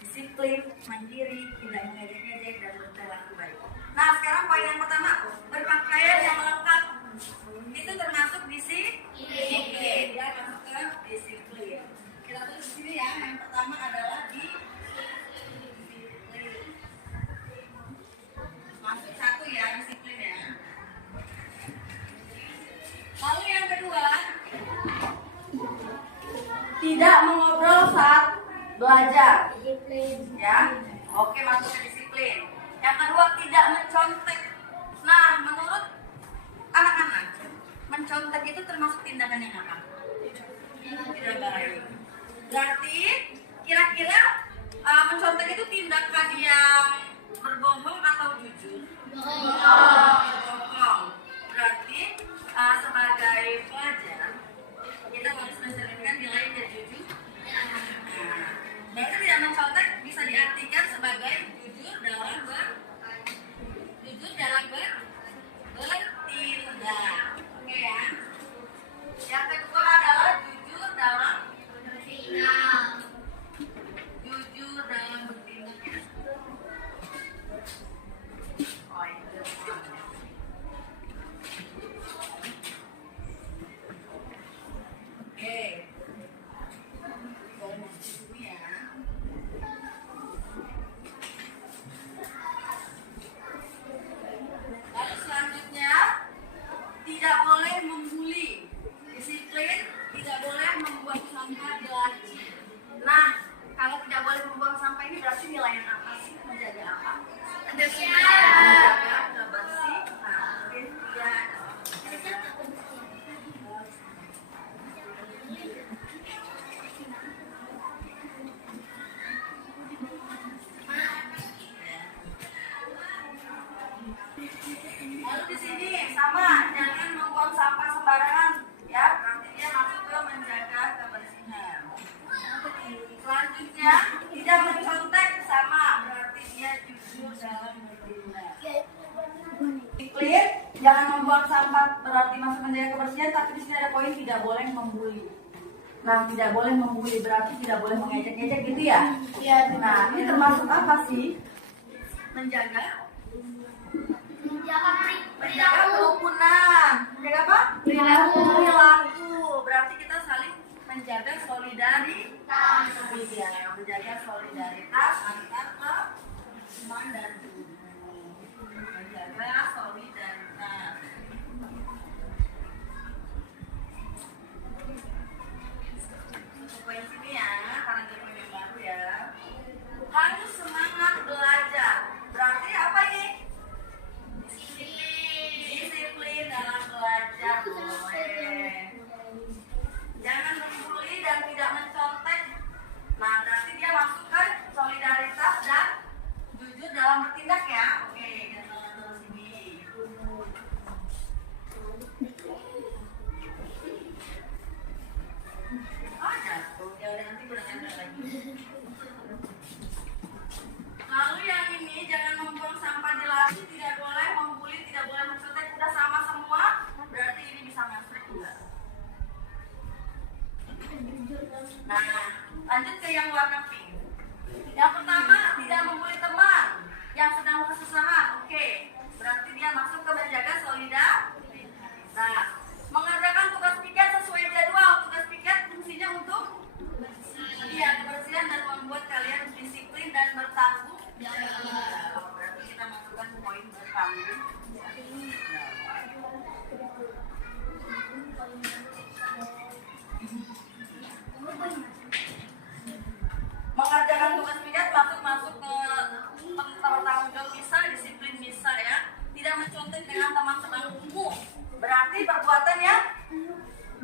disiplin, mandiri, tidak mengejek-ngejek dan berperilaku baik. Nah, sekarang poin yang pertama, berpakaian yang lengkap itu termasuk disiplin. Ya, masuk ke disiplin. Kita tulis di sini ya. Yang pertama adalah disiplin. Masuk satu ya, disiplin ya. Lalu yang kedua, tidak mengobrol saat belajar. Ya, oke, masuk ke disiplin. Yang kedua, tidak mencontek. Nah, menurut anak-anak, mencontek itu termasuk tindakan yang apa? Tidak baik. Berarti kira-kira mencontek itu tindakan yang berbohong atau jujur? Berbohong. Berarti sebagai pelajar kita harus mencerminkan nilai yang jujur. Berarti tidak mencontek bisa diartikan sebagai jujur dalam bertindak. Oke ya. Yang kedua adalah jujur dalam bertindak. Jujur dalam bertindak. sama, jangan membuang sampah sembarangan ya, berarti dia masuk ke menjaga kebersihan. Selanjutnya, tidak mencontek, sama, berarti dia jujur dalam bertindak. Disiplin, jangan membuang sampah berarti masuk menjaga kebersihan, tapi di sini ada poin tidak boleh membuli. Nah, tidak boleh membuli berarti tidak boleh mengejek-ejek gitu ya? Iya. Nah, ini termasuk apa sih? Menjaga kerukunan. Menjaga apa? Perilaku. Berarti kita saling menjaga solidaritas. Iya, menjaga solidaritas antar teman dan guru. Menjaga solidaritas. Poin sini ya, karena dia poin yang baru ya. Harus semangat belajar. Berarti apa ini? Disiplin dalam belajar. Boleh. Jangan membuli dan tidak mencontek. Nah, berarti dia masuk ke solidaritas dan jujur dalam bertindak ya. Oke, dan terus ini. Jatuh. Ya udah, nanti gue nanya lagi. Lalu yang ini, jangan membuang sampah di laci, tidak boleh membuli, tidak boleh mencontek. Udah sama semua, berarti ini bisa masuk juga. Nah, lanjut ke yang warna pink. Yang pertama, tidak membuli teman yang sedang kesusahan. Oke, berarti dia masuk ke menjaga solidaritas. Nah, mengerjakan tugas piket sesuai jadwal. Tugas piket fungsinya untuk kebersihan dan membuat kalian disiplin dan bertanggung jawab. Berarti kita masukkan poin bertanggung mengerjakan tugas piket masuk ke bertanggung jawab bisa, disiplin bisa ya. Tidak mencontek dengan teman sebangku. Berarti perbuatan ya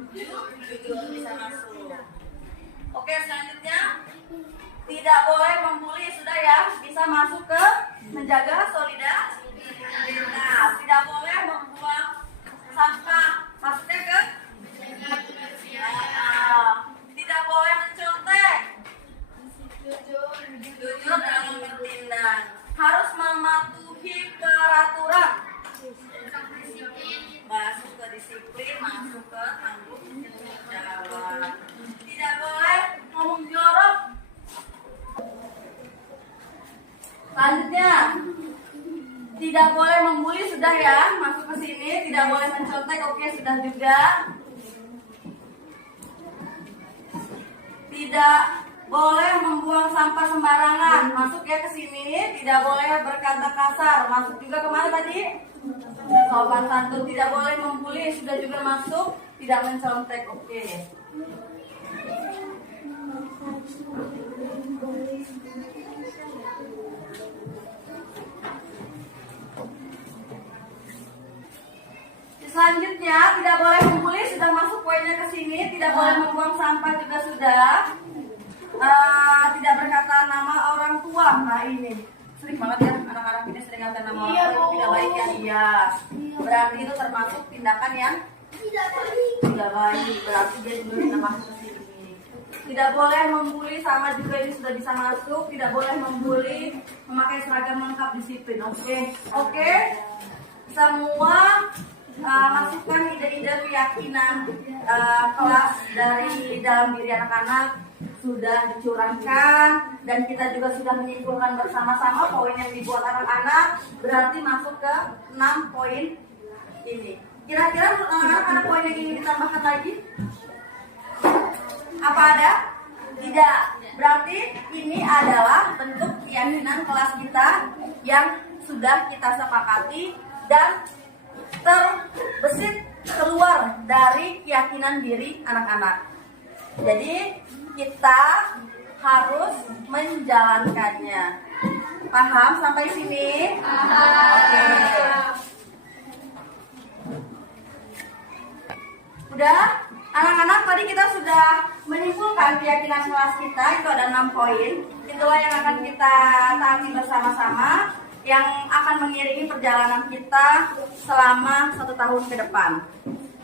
jujur bisa masuk. Oke, selanjutnya tidak boleh membuli, sudah ya, bisa masuk ke menjaga solidaritas. Nah, tidak boleh membuang sampah, maksudnya ke tidak boleh mencontek, jujur dalam bertindak, harus mematuhi peraturan, masuk ke disiplin, masuk ke tanggung jawab. Tidak boleh ngomong jorok. Selanjutnya, tidak boleh membuli, sudah ya, masuk ke sini. Tidak boleh mencontek, oke, sudah juga. Tidak boleh membuang sampah sembarangan, masuk ya ke sini. Tidak boleh berkata kasar, masuk juga kemana tadi? Sopan santun. Tidak boleh membuli, sudah juga masuk. Tidak mencontek, oke. Selanjutnya, tidak boleh membuli, sudah masuk poinnya ke sini. Tidak boleh membuang sampah juga sudah. Tidak berkata nama orang tua. Nah ini sering banget ya anak-anak ini sering kata nama orang tua yang tidak baik ya. Iya. Berarti itu termasuk tindakan yang tidak baik. Berarti dia juga tidak masuk ke sini. Tidak boleh membuli, sama juga ini sudah bisa masuk. Tidak boleh membuli, memakai seragam lengkap, disiplin. Oke. Semua masukkan ide-ide keyakinan kelas dari dalam diri anak-anak sudah dicurahkan, dan kita juga sudah menyimpulkan bersama-sama poin yang dibuat anak-anak. Berarti masuk ke 6 poin ini. Kira-kira anak-anak ada poin yang ingin ditambahkan lagi? Apa ada? Tidak. Berarti ini adalah bentuk keyakinan kelas kita yang sudah kita sepakati dan terbesit keluar dari keyakinan diri anak-anak. Jadi kita harus menjalankannya. Paham sampai sini? Oke. Udah? Anak-anak, tadi kita sudah menyimpulkan keyakinan kelas kita. Itu ada 6 poin. Itulah yang akan kita taati bersama-sama. yang akan mengiringi perjalanan kita selama 1 tahun ke depan.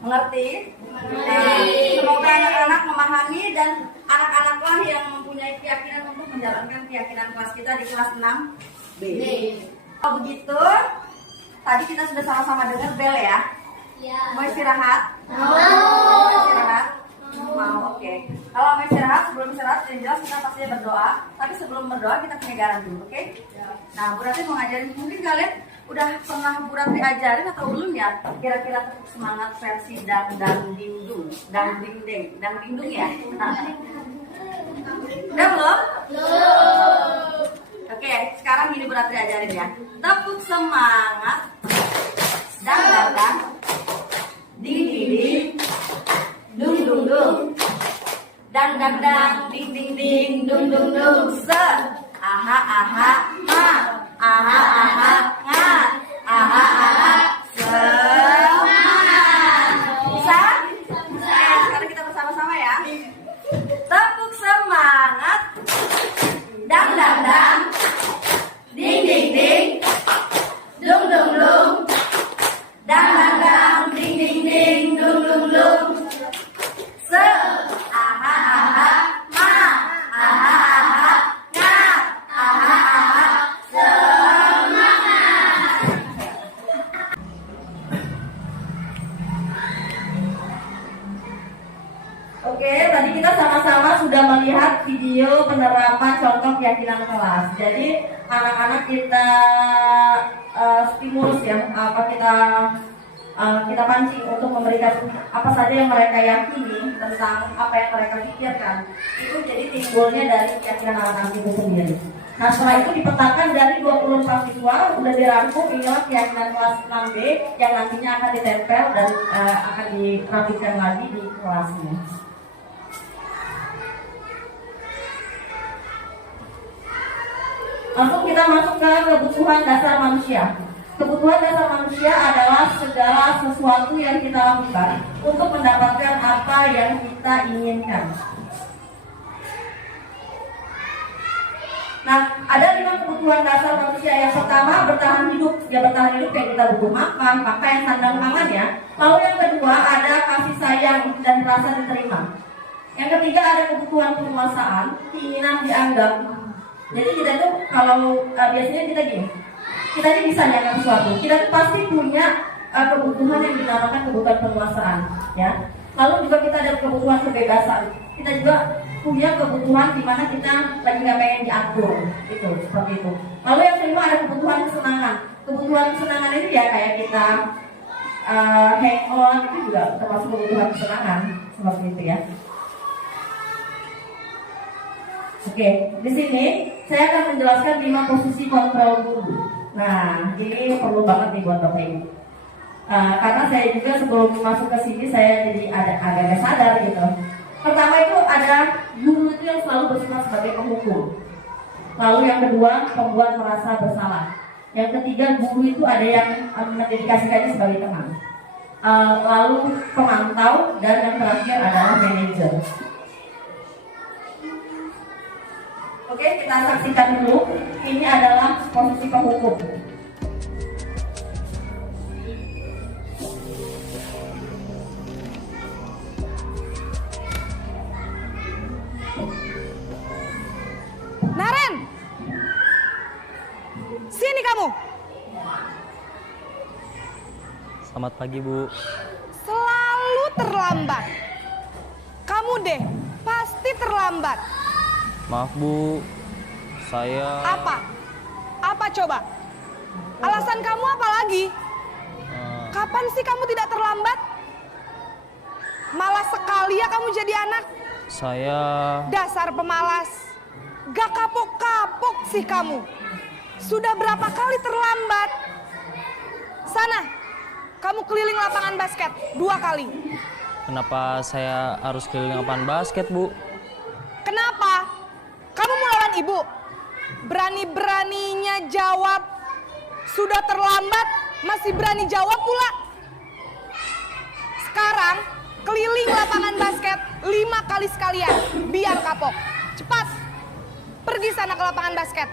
Mengerti? Nah, semoga anak-anak memahami dan anak-anaklah yang mempunyai keyakinan untuk menjalankan keyakinan kelas kita di kelas 6B. Kalau begitu, tadi kita sudah sama-sama dengar bel ya. Mau istirahat? Mau istirahat? Mau, oke. Kalau mau istirahat, sebelum istirahat yang jelas kita pastinya berdoa. Tapi sebelum berdoa kita penyegaran dulu, oke? Nah, Bu Ratri mau ngajarin, mungkin kalian udah pernah Bu Ratri ajarin atau belum ya? Kira-kira semangat versi dang dingdung ya? Nah. Udah belum? Oke, sekarang ini Bu Ratri ajarin ya. Tepuk semangat. Dang ding ding ding dung dung dung dang dang dang ding ding ding dung dung dung se aha aha ma aha aha nga aha aha semangat. Bisa? Sekarang kita bersama-sama ya. Tepuk semangat. Dang dang dang ding ding ding dung dung dung dang dang dang ding ding ding dung dung dung se aha aha ma aha aha nga aha aha semangat. Oke, tadi kita sama-sama sudah melihat video penerapan contoh keyakinan kelas. Jadi anak-anak kita stimulus ya, kita pancing untuk memberikan apa saja yang mereka yakini tentang apa yang mereka pikirkan. Itu jadi timbulnya dari keyakinan anak-anak itu sendiri. Nah, setelah itu dipetakan dari 24 siswa, udah dirangkum, inilah keyakinan kelas 6B yang nantinya akan ditempel dan akan dirapikan lagi di kelasnya. Langsung kita masuk ke kebutuhan dasar manusia. Kebutuhan dasar manusia adalah segala sesuatu yang kita lakukan untuk mendapatkan apa yang kita inginkan. Nah, ada 5 kebutuhan dasar manusia. Yang pertama, bertahan hidup. Ya, bertahan hidup kayak kita butuh makan, pakaian, sandang, pangan ya. Lalu yang kedua, ada kasih sayang dan rasa diterima. Yang ketiga, ada kebutuhan penguasaan, keinginan dianggap. Jadi kita tuh kalau biasanya kita gini, kita ini bisa nyangka sesuatu. Kita tuh pasti punya kebutuhan yang dinamakan kebutuhan penguasaan, ya. Lalu juga kita ada kebutuhan kebebasan. Kita juga punya kebutuhan di mana kita lagi nggak pengen diatur, itu seperti itu. Lalu yang kelima ada kebutuhan kesenangan. Kebutuhan kesenangan itu ya kayak kita hang on, itu juga termasuk kebutuhan kesenangan, seperti itu ya. Oke, di sini saya akan menjelaskan 5 posisi kontrol guru. Nah, ini perlu banget nih buat Bapak Ibu. Karena saya juga sebelum masuk ke sini saya jadi agak sadar gitu. Pertama itu ada guru itu yang selalu bersifat sebagai penghukum. Lalu yang kedua, pembuat merasa bersalah. Yang ketiga, guru itu ada yang mendedikasikannya sebagai teman. Lalu pemantau, dan yang terakhir adalah manajer. Oke, kita saksikan dulu. Ini adalah posisi penghukum. Naren, sini kamu. Selamat pagi, Bu. Selalu terlambat. Kamu deh, pasti terlambat. Maaf, Bu. Saya... Apa? Apa coba? Alasan kamu apa lagi? Kapan sih kamu tidak terlambat? Malas sekali ya kamu jadi anak. Saya... Dasar pemalas. Gak kapok-kapok sih kamu. Sudah berapa kali terlambat? Sana, kamu keliling lapangan basket 2 kali. Kenapa saya harus keliling lapangan basket, Bu? Kenapa? Kamu mau lawan ibu? Berani-beraninya jawab. Sudah terlambat, masih berani jawab pula. Sekarang, keliling lapangan basket 5 kali sekalian. Biar kapok. Cepat, pergi sana ke lapangan basket.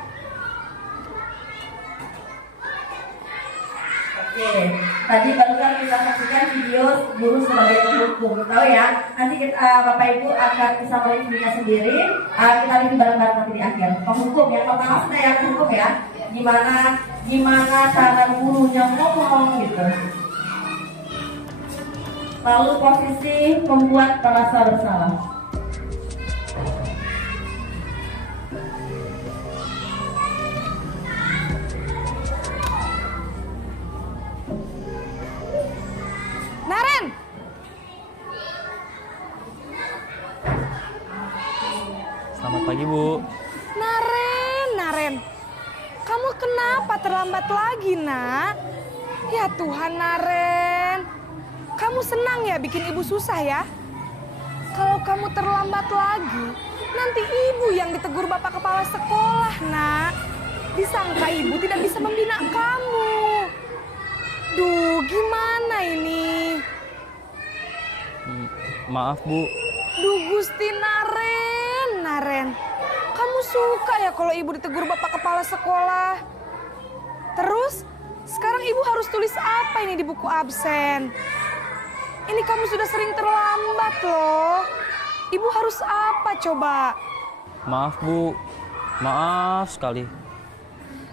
Oke, tadi barusan kita saksikan video guru sebagai penghukum. Tahu ya, nanti kita, Bapak Ibu akan bisa melihatnya sendiri. Kita lihat bareng-bareng nanti di akhir. Penghukum yang pertama sudah yang hukum ya. Gimana cara gurunya ngomong gitu. Lalu posisi membuat merasa bersalah. Naren, Selamat pagi, Bu. Naren, kamu kenapa terlambat lagi, nak? Ya Tuhan, Naren, kamu senang ya bikin ibu susah ya? Kalau kamu terlambat lagi, nanti ibu yang ditegur bapak kepala sekolah, nak. Disangka ibu tidak bisa membina kamu. Duh, gimana ini? Maaf, Bu. Duh, Gusti Naren. Kamu suka ya kalau ibu ditegur bapak kepala sekolah? Terus, sekarang ibu harus tulis apa ini di buku absen? Ini kamu sudah sering terlambat loh. Ibu harus apa coba? Maaf, Bu. Maaf sekali.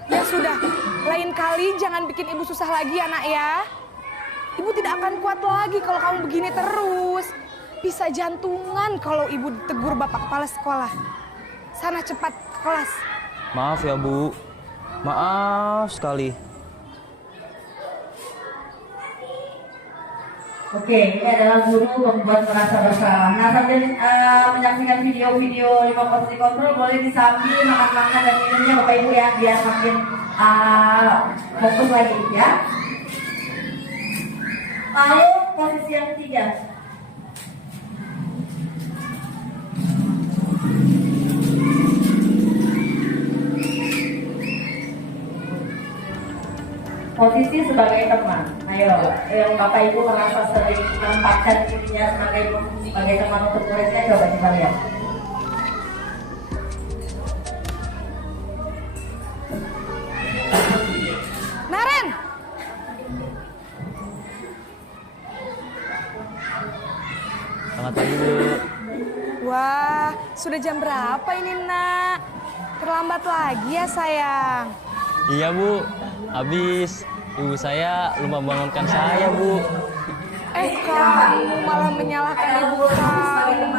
Ya sudah, lain kali jangan bikin ibu susah lagi ya, nak ya. Ibu tidak akan kuat lagi kalau kamu begini terus. Bisa jantungan kalau ibu ditegur bapak kepala sekolah. Sana cepat ke kelas. Maaf ya, Bu. Maaf sekali. Oke, ini adalah guru membuat merasa bersalah. Nah, sambil menyaksikan video-video 5 posisi kontrol, boleh disambil makan-makan dan minumnya Bapak Ibu ya, biar makin fokus lagi ya. Lalu posisi yang ketiga. Posisi sebagai teman. Ayo, yang Bapak Ibu merasa sering menempatkan dirinya sebagai teman untuk muridnya, coba kita lihat. Naren! Selamat pagi, Bu. Wah, sudah jam berapa ini, nak? Terlambat lagi ya, sayang. Iya, Bu. Habis ibu saya lupa bangunkan saya, Bu. Kamu malah menyalahkan ibu kamu.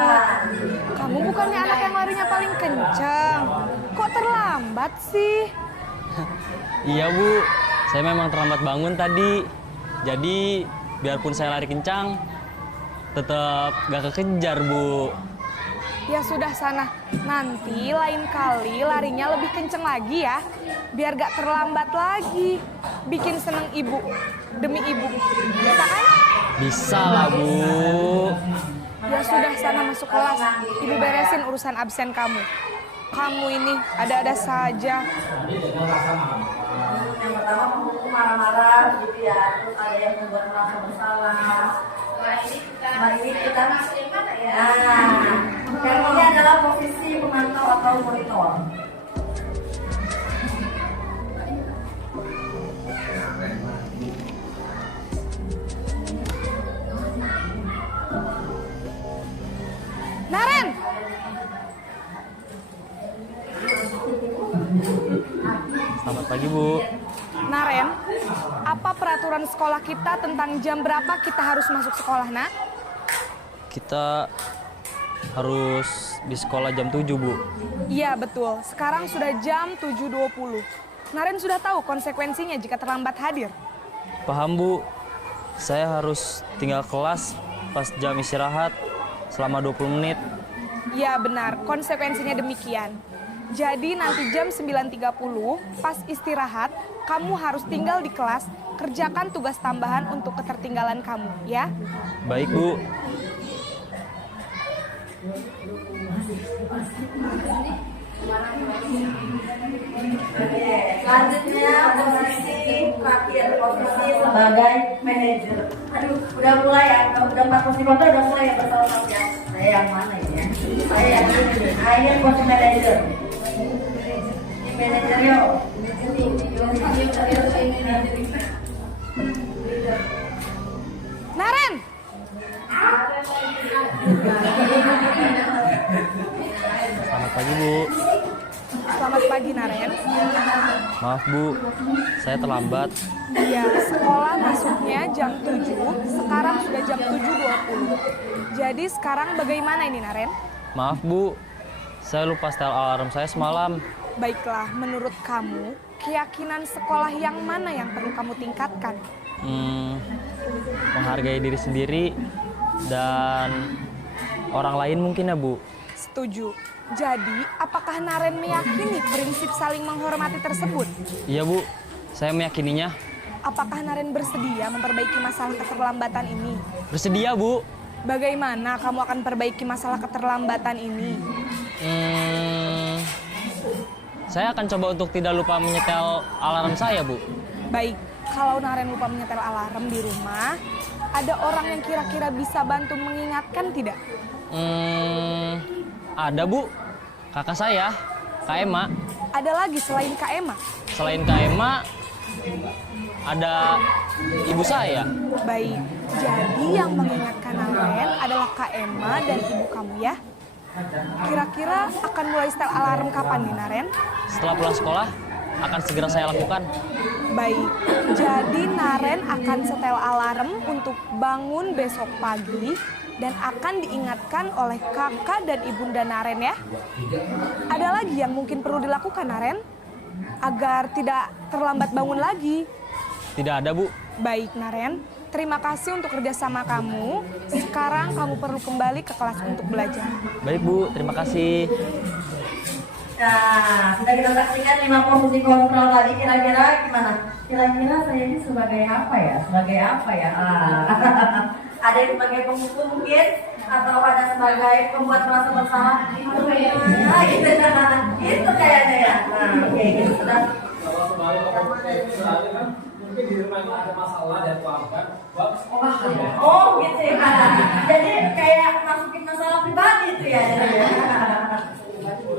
Kamu bukannya anak yang larinya paling kencang. Kok terlambat sih? Iya, Bu. Saya memang terlambat bangun tadi. Jadi, biarpun saya lari kencang, tetap gak kekejar, Bu. Ya sudah sana, nanti lain kali larinya lebih kenceng lagi ya. Biar gak terlambat lagi. Bikin seneng ibu, demi ibu. Bisa kan? Bisa lah, Bu. Ya sudah sana masuk kelas. Ibu beresin urusan absen kamu. Kamu ini ada-ada saja. Yang pertama penghukum marah-marah gitu ya, terus ada yang membuat merasa bersalah. Nah ini kita yang ini adalah posisi pemantau atau monitor. Naren! Selamat pagi, Bu. Naren, apa peraturan sekolah kita tentang jam berapa kita harus masuk sekolah, nak? Kita harus di sekolah jam 7, Bu. Iya, betul. Sekarang sudah jam 7.20. Naren sudah tahu konsekuensinya jika terlambat hadir. Paham, Bu. Saya harus tinggal kelas pas jam istirahat selama 20 menit. Ya benar, konsekuensinya demikian. Jadi nanti jam 9.30 pas istirahat, kamu harus tinggal di kelas, kerjakan tugas tambahan untuk ketertinggalan kamu, ya? Baik, Bu. Selanjutnya posisi terakhir, posisi sebagai manajer. Aduh, udah mulai ya, udah 4 posisi kontrol udah mulai ya bersalah ya. Saya yang mana ini ya? Saya yang ini. Ayo posisi manajer. Ini manajer yuk. Selamat pagi, Naren. Maaf Bu, saya terlambat. Iya, sekolah masuknya jam 7, sekarang sudah jam 7.20. Jadi sekarang bagaimana ini, Naren? Maaf Bu, saya lupa setel alarm saya semalam. Baiklah, menurut kamu, keyakinan sekolah yang mana yang perlu kamu tingkatkan? Menghargai diri sendiri dan orang lain mungkin ya Bu. Setuju. Jadi, apakah Naren meyakini prinsip saling menghormati tersebut? Iya Bu, saya meyakininya. Apakah Naren bersedia memperbaiki masalah keterlambatan ini? Bersedia Bu. Bagaimana kamu akan perbaiki masalah keterlambatan ini? Saya akan coba untuk tidak lupa menyetel alarm saya Bu. Baik, kalau Naren lupa menyetel alarm di rumah, ada orang yang kira-kira bisa bantu mengingatkan tidak? Ada Bu, kakak saya, Kak Ema. Ada lagi selain Kak Ema? Selain Kak Ema, ada ibu saya. Baik, jadi yang mengingatkan Naren adalah Kak Ema dan ibu kamu ya? Kira-kira akan mulai setel alarm kapan nih, Naren? Setelah pulang sekolah, akan segera saya lakukan. Baik, jadi Naren akan setel alarm untuk bangun besok pagi dan akan diingatkan oleh kakak dan ibunda Naren ya. Ada lagi yang mungkin perlu dilakukan, Naren? Agar tidak terlambat bangun lagi. Tidak ada Bu. Baik, Naren. Terima kasih untuk kerjasama kamu. Sekarang kamu perlu kembali ke kelas untuk belajar. Baik Bu, terima kasih. Nah, sudah kita saksikan 5 posisi kontrol tadi, kira-kira gimana? Kira-kira saya ini sebagai apa ya? Sebagai apa ya? Ada yang sebagai pemukul mungkin? Atau ada sebagai pembuat merasa bersalah? Gitu kayaknya ya. Nah, oke, gitu. Sudah. Kalau sebagai orang kan mungkin di rumah itu ada masalah dan keluarga, Oh, gitu ya. Jadi kayak masukin masalah pribadi itu ya.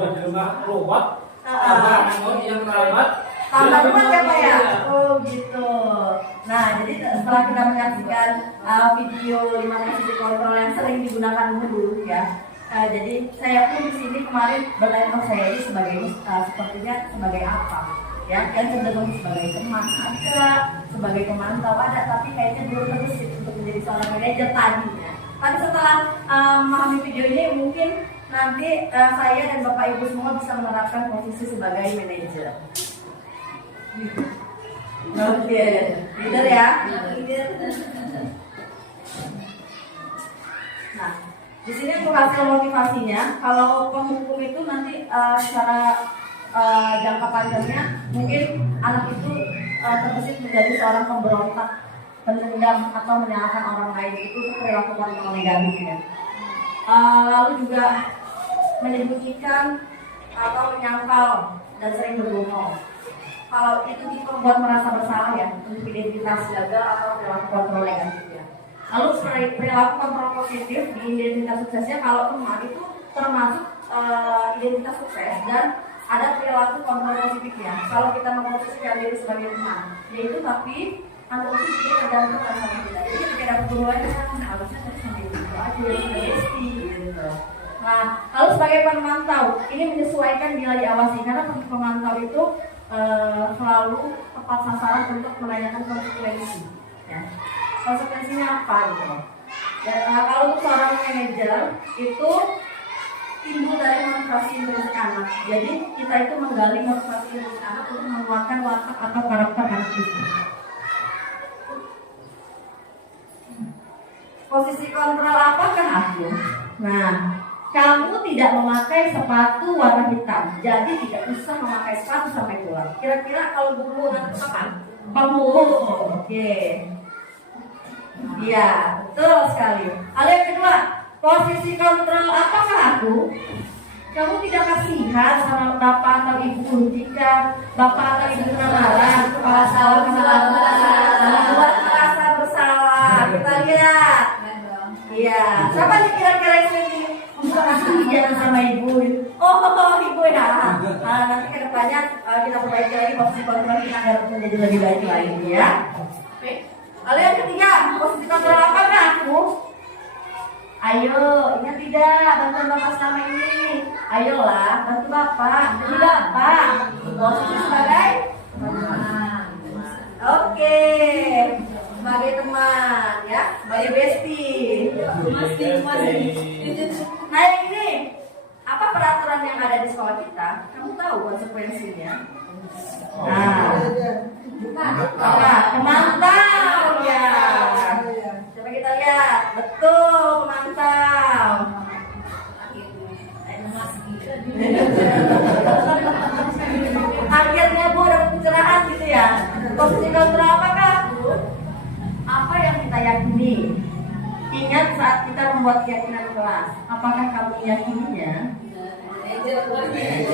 udah di rumah robot, ada yang terlambat. Tambah kuat ya Pak ya? Oh gitu. Nah jadi setelah kita menyaksikan video 5 posisi kontrol yang sering digunakan dulu ya. Jadi saya pun di sini kemarin bertanya sama saya ini sebagai sepertinya sebagai apa? Ya, yang cenderung sebagai teman ada, sebagai pemantau ada, tapi kayaknya belum terbesit untuk menjadi seorang manajer tadinya. Tapi setelah memahami video ini mungkin nanti saya dan Bapak Ibu semua bisa menerapkan posisi sebagai manajer. Oke, leader ya. Nah, di sini untuk hasil motivasinya, kalau penghukum itu nanti secara jangka panjangnya mungkin anak itu terbesit menjadi seorang pemberontak, pendendam atau menyalahkan orang lain, itu perilaku kontrol negatifnya. Lalu juga menyembunyikan atau menyangkal dan sering berbohong. Kalau itu membuat merasa bersalah ya, untuk identitas gagal atau perilaku kontrol negatif ya. Lalu perilaku kontrol positif di identitas suksesnya, kalau teman itu termasuk identitas sukses dan ada perilaku kontrol positif ya. Kalau kita memposisikan diri sebagai teman, yaitu tapi antar itu juga tergantung sama kita. Jadi ketika dapat duluannya harusnya terus sampai itu aja besti gitu. Nah, lalu sebagai pemantau, ini menyesuaikan bila diawasi karena pemantau itu selalu tepat sasaran untuk menanyakan konsekuensi. Ya. Konsekuensinya apa gitu? Kalau untuk seorang manajer itu timbul dari motivasi intrinsik anak. Jadi kita itu menggali motivasi intrinsik anak untuk menguatkan watak atau karakter anak itu. Posisi kontrol apakah aku? Nah, kamu tidak memakai sepatu warna hitam, jadi tidak usah memakai sepatu sampai pulang. Kira-kira kalau guru nanti apa? Pemulung. Oke. Iya, betul sekali. Lalu yang kedua, posisi kontrol apakah aku? Kamu tidak kasihan sama bapak atau ibu jika bapak atau ibu kena marah, kepala salah, membuat merasa bersalah. Kita lihat. Iya, siapa nih kira-kira yang sering bisa kasihan sama ibu? Oh, ibu ya. Nanti kedepannya kita perbaiki lagi posisi kontrol kita agar menjadi lebih baik lagi ya. Lalu yang ketiga, posisi kontrol apa aku? Ayo, ingat tidak bantu Bapak selama ini? Ayolah, bantu Bapak. Jadi Bapak, posisi sebagai teman. Oke, sebagai teman ya, sebagai bestie. Masing-masing. Nah yang ini, apa peraturan yang ada di sekolah kita? Kamu tahu konsekuensinya? Nah, pemantau ya. Coba kita lihat, betul pemantau. Akhirnya Bu dapat pencerahan gitu ya. Posisi kontrol apakah Bu? Apa yang kita yakini? Ingat saat kita membuat keyakinan kelas, apakah kamu meyakininya?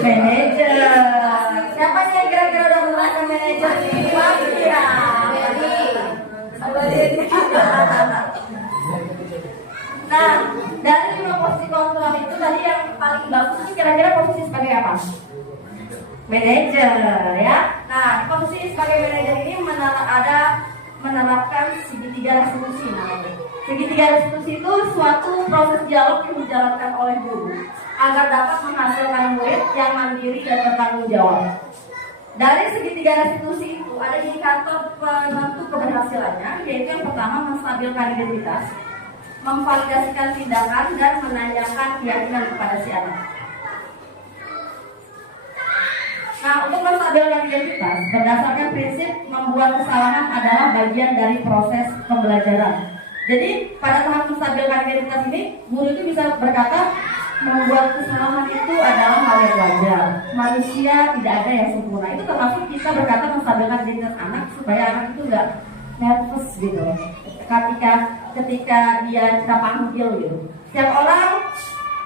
Manajer. Siapa sih yang kira-kira udah menerapkan manajer nih? Ya. Nah, dari 5 posisi kontrol itu tadi yang paling bagus sih kira-kira posisi sebagai apa? Manajer ya. Nah, di posisi sebagai manajer ini menerapkan segitiga restitusi namanya. Segitiga restitusi itu suatu proses dialog yang dijalankan oleh guru agar dapat menghasilkan murid yang mandiri dan bertanggung jawab. Dari segitiga restitusi itu ada indikator penentu keberhasilannya, yaitu yang pertama menstabilkan identitas, memvalidasikan tindakan, dan menanyakan keyakinan kepada si anak. Nah, untuk menstabilkan identitas, berdasarkan prinsip membuat kesalahan adalah bagian dari proses pembelajaran. Jadi, pada tahap menstabilkan identitas ini, guru itu bisa berkata, membuat kesalahan itu adalah hal yang wajar. Manusia tidak ada yang sempurna. Itu termasuk kita berkata menstabilkan identitas anak supaya anak itu nggak nervous gitu. Ketika dia kita panggil gitu. Setiap orang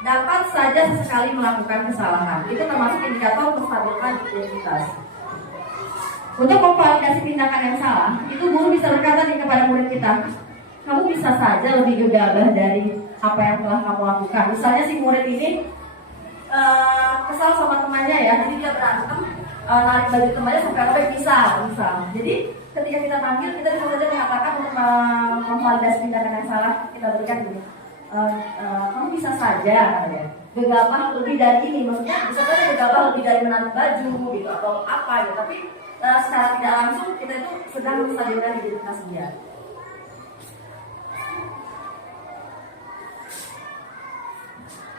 dapat saja sesekali melakukan kesalahan. Itu termasuk indikator menstabilkan identitas. Untuk memvalidasi tindakan yang salah, itu guru bisa berkata nih kepada murid kita, kamu bisa saja lebih gegabah dari apa yang telah kamu lakukan. Misalnya si murid ini kesal sama temannya ya, jadi dia berantem, narik baju temannya sampai robek, misal. Jadi ketika kita panggil, kita bisa saja mengatakan untuk memvalidasi tindakan yang salah, kita berikan gini, kamu bisa saja katanya, gegabah lebih dari ini, maksudnya bisa saja gegabah lebih dari menarik baju gitu atau apa gitu, tapi secara tidak langsung kita itu sedang menstabilkan identitas dia.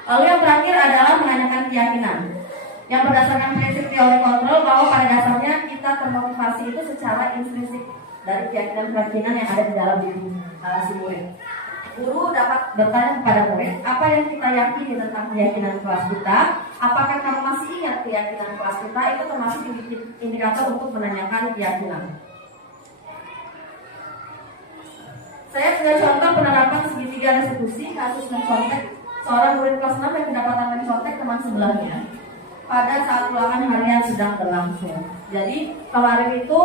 Lalu yang terakhir adalah menanyakan keyakinan yang berdasarkan prinsip teori kontrol bahwa pada dasarnya kita termotivasi itu secara intrinsik dari keyakinan-keyakinan yang ada di dalam diri si murid. Guru dapat bertanya kepada murid, apa yang kita yakini tentang keyakinan kelas kita? Apakah kamu masih ingat keyakinan kelas kita? Itu termasuk indikator untuk menanyakan keyakinan. Saya punya contoh penerapan segitiga restitusi kasus mencontek seorang murid kelas 6 yang kedapatan mencontek teman sebelahnya pada saat ulangan harian sedang berlangsung. Jadi kemarin itu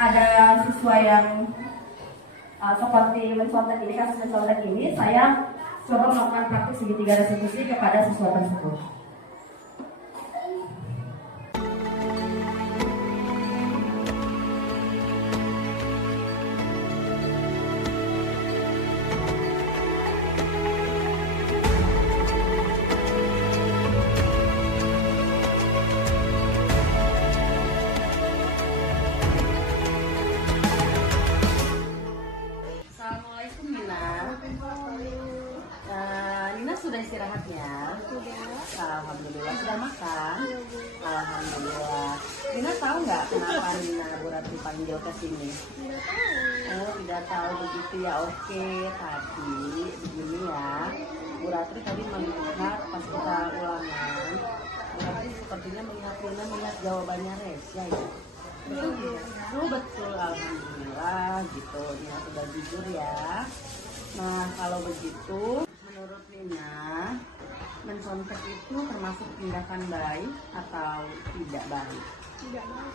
ada siswa yang seperti mencontek ini, kasus mencontek ini, saya coba melakukan praktik segitiga restitusi kepada siswa tersebut. Sudah istirahatnya? Sudah. Alhamdulillah. Sudah makan? Alhamdulillah. Nina tahu nggak kenapa Nina Bu Ratri panggil ke sini? Tidak tahu. Oh, tidak tahu begitu ya. Oke, tadi begini ya. Bu Ratri tadi melihat pas kita ulangan. Bu Ratri sepertinya melihat jawabannya Resya ya. Betul. Oh, betul. Alhamdulillah gitu. Nina sudah jujur ya. Nah, kalau begitu menurut Nina, mencontek itu termasuk tindakan baik atau tidak baik? Tidak baik.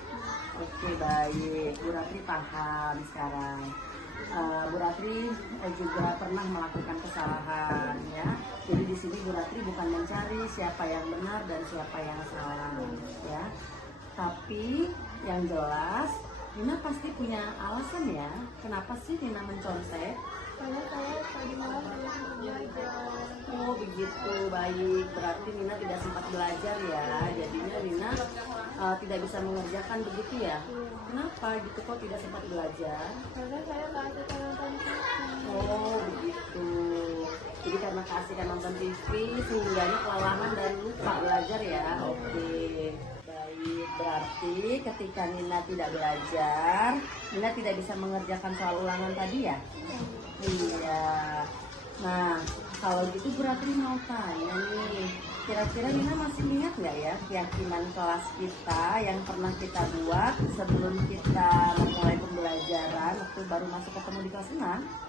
Oke, baik. Bu Ratri paham sekarang. Bu Ratri juga pernah melakukan kesalahan ya. Jadi di sini Bu Ratri bukan mencari siapa yang benar dan siapa yang salah ya. Tapi yang jelas Nina pasti punya alasan ya, kenapa sih Nina mencontek? Karena saya tadi malam tidak sempat belajar. Oh begitu, baik. Berarti Nina tidak sempat belajar ya. Jadinya Nina tidak bisa mengerjakan begitu ya. Kenapa gitu kok tidak sempat belajar? Karena saya nggak ada nonton TV. Oh begitu. Jadi karena keasikan nonton TV sehingga kelelahan dan lupa belajar ya. Oke. Baik, berarti ketika Nina tidak belajar, Nina tidak bisa mengerjakan soal ulangan tadi ya? Iya. Nah, kalau gitu berarti mau tanya nih, kira-kira Nina masih ingat nggak ya keyakinan kelas kita yang pernah kita buat sebelum kita memulai pembelajaran waktu baru masuk ketemu di kelas 6?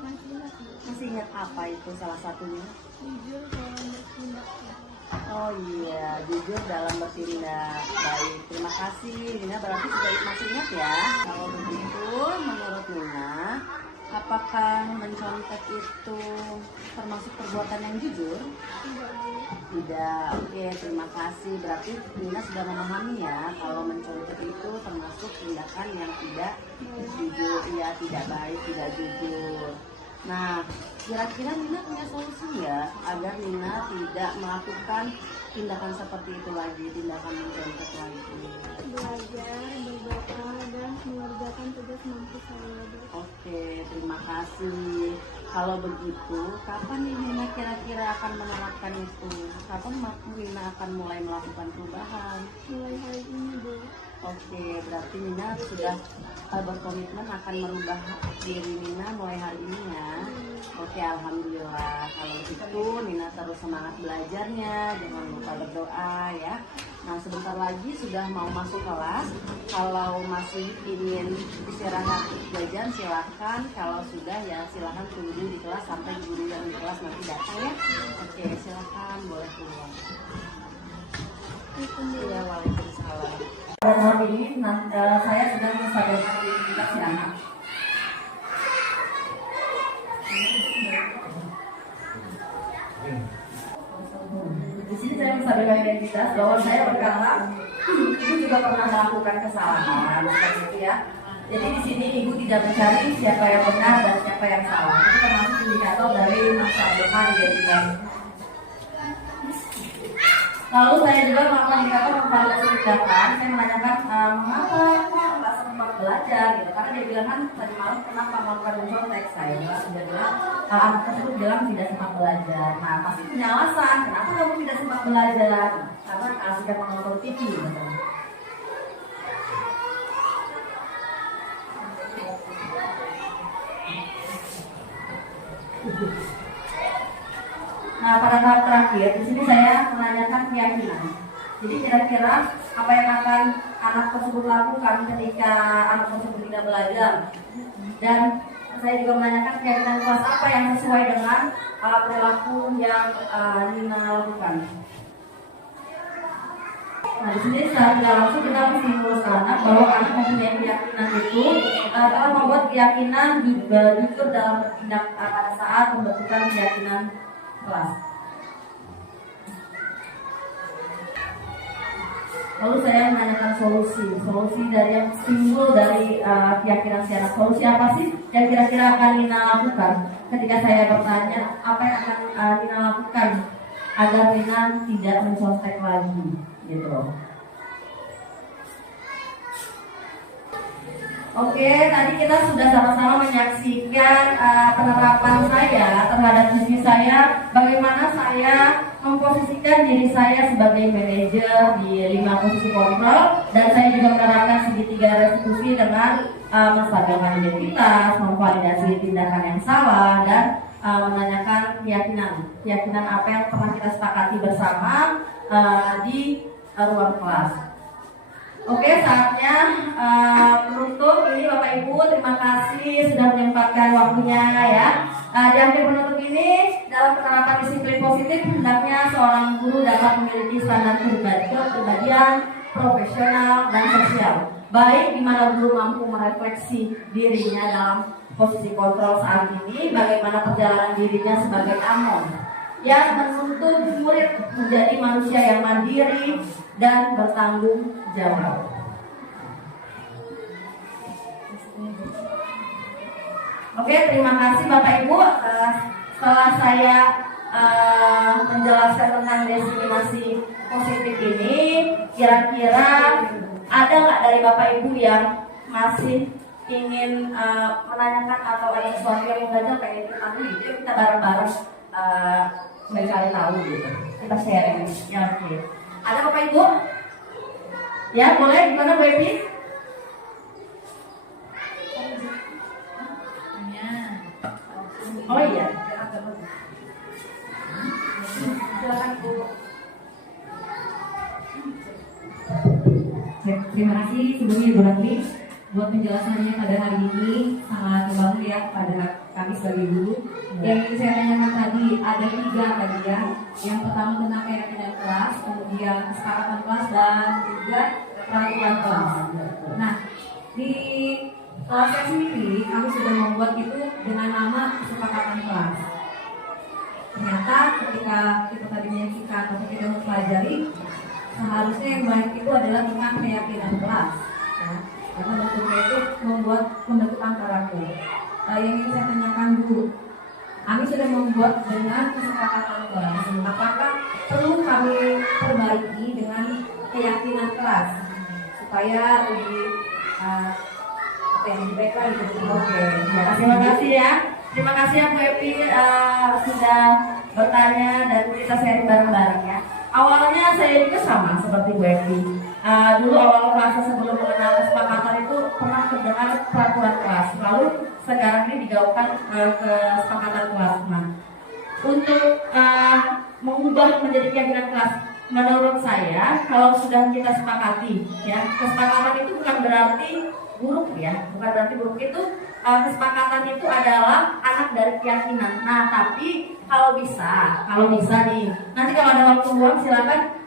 Masih ingat Bu? Masih ingat apa itu salah satunya? Jujur dalam bertindak. Oh iya, jujur dalam bertindak. Baik, terima kasih. Nina berarti sudah masih ingat ya. Kalau begitu, menurut Nina, apakah mencontek itu termasuk perbuatan yang jujur? Tidak Bu. Tidak. Oke, terima kasih. Berarti Nina sudah memahami ya kalau mencontek itu termasuk tindakan yang tidak jujur, ya tidak baik, tidak jujur. Nah, kira-kira Nina punya solusi ya agar Nina tidak melakukan tindakan seperti itu lagi, tindakan mencontek lagi? Belajar, berdoa, dan mengerjakan tugas mampu saya Bu. Oke, terima kasih. Kalau begitu, kapan nih Nina kira-kira akan menerapkan itu? Kapan Nina akan mulai melakukan perubahan? Mulai hari ini Bu. Oke, berarti Nina sudah berkomitmen akan merubah diri Nina mulai hari ini ya. Oke, alhamdulillah. Kalau begitu Nina terus semangat belajarnya, jangan lupa berdoa ya. Nah, sebentar lagi sudah mau masuk kelas. Kalau masih ingin istirahat jajan silahkan. Kalau sudah ya silahkan tunggu di kelas sampai guru yang di kelas nanti datang ya. Oke, silahkan boleh keluar. Iya, waalaikumsalam. Pada tahun ini saya sedang mensadarkan identitas si anak. Di sini saya mensadarkan identitas bahwa saya berkata ibu juga pernah melakukan kesalahan seperti itu ya. Jadi di sini ibu tidak mencari siapa yang benar dan siapa yang salah. Itu termasuk indikator dari mensadarkan identitas. Lalu saya juga melakukan indikator memvalidasi tindakan. Saya menanyakan mengapa kok nggak sempat belajar gitu. Karena dia bilang kan tadi malam kenapa melakukan mencontek. Saya bilang dia bilang anak tersebut bilang tidak sempat belajar. Nah pasti punya alasan kenapa kamu tidak sempat belajar. Karena keasikan menonton TV gitu. Nah, pada tahap terakhir, di sini saya menanyakan keyakinan. Jadi kira-kira apa yang akan anak tersebut lakukan ketika anak tersebut tidak belajar? Dan saya juga menanyakan keyakinan kelas apa yang sesuai dengan perilaku yang Nina lakukan. Nah, di sini secara tidak langsung kita menstimulus anak bahwa anak mempunyai keyakinan itu telah membuat keyakinan jujur dalam bertindak pada saat pembentukan keyakinan kelas. Lalu saya menanyakan solusi dari yang timbul dari keyakinan si anak. Solusi apa sih yang kira-kira akan Nina lakukan? Ketika saya bertanya apa yang akan Nina lakukan agar Nina tidak mencontek lagi, gitu loh. Oke, tadi kita sudah sama-sama menyaksikan penerapan saya terhadap bisnis saya, bagaimana saya memposisikan diri saya sebagai manajer di 5 posisi kontrol, dan saya juga menerapkan segitiga restitusi dengan menstabilkan identitas, memvalidasi tindakan yang salah, dan menanyakan keyakinan apa yang pernah kita sepakati bersama di ruang kelas. Oke, saatnya menutup. Ini Bapak Ibu, terima kasih sudah menyempatkan waktunya ya. Di akhir penutup ini, dalam penerapan disiplin positif, hendaknya seorang guru dapat memiliki standar kepribadian, profesional, dan sosial. Baik di mana guru mampu merefleksi dirinya dalam posisi kontrol saat ini, bagaimana perjalanan dirinya sebagai amon yang menuntut murid menjadi manusia yang mandiri dan bertanggung jawab. Oke, terima kasih Bapak Ibu. Setelah saya menjelaskan tentang diskriminasi positif ini, kira-kira ada nggak dari Bapak Ibu yang masih ingin menanyakan atau ada sesuatu yang mengganjal pengen diketahui gitu, kita bareng-bareng mencari tahu gitu, kita sharing ya. Oke, ada Bapak Ibu? Ya boleh, gimana Bu Epi? Oh iya, silakan Bu. Terima kasih sebelumnya Ibu Ratri buat penjelasannya pada hari ini, sangat membantu ya pada kami sebagai guru. Yang ingin saya tanyakan tadi ada 3 tadi ya. Yang pertama tentang keyakinan kelas, kemudian kesepakatan kelas dan juga peraturan kelas. Nah, di kelas saya sendiri kami sudah membuat itu dengan nama kesepakatan kelas. Ternyata ketika kita tadi menyaksikan atau kita mempelajari, seharusnya yang baik itu adalah tentang keyakinan kelas ya. Karena bentuknya itu membuat pembentukan karakter. Yang ingin saya tanyakan Bu, kami sudah membuat dengan kesepakatan kelas. Apakah perlu kami perbaiki dengan keyakinan kelas supaya lebih apa yang lebih baik lagi? Oke, ya, Terima kasih ya. Terima kasih ya Bu Epi sudah bertanya dan kita sharing bareng-bareng ya. Awalnya saya juga sama seperti Bu Epi. Dulu awal masa sebelum mengenal kesepakatan itu pernah terdengar peraturan kelas. Lalu sekarang ini digaungkan kesepakatan kelas. Nah, untuk mengubah menjadi keyakinan kelas, menurut saya kalau sudah kita sepakati, ya kesepakatan itu bukan berarti buruk ya, bukan berarti buruk itu. Kesepakatan itu adalah anak dari keyakinan. Nah, tapi kalau bisa nih, nanti kalau ada waktu luang silakan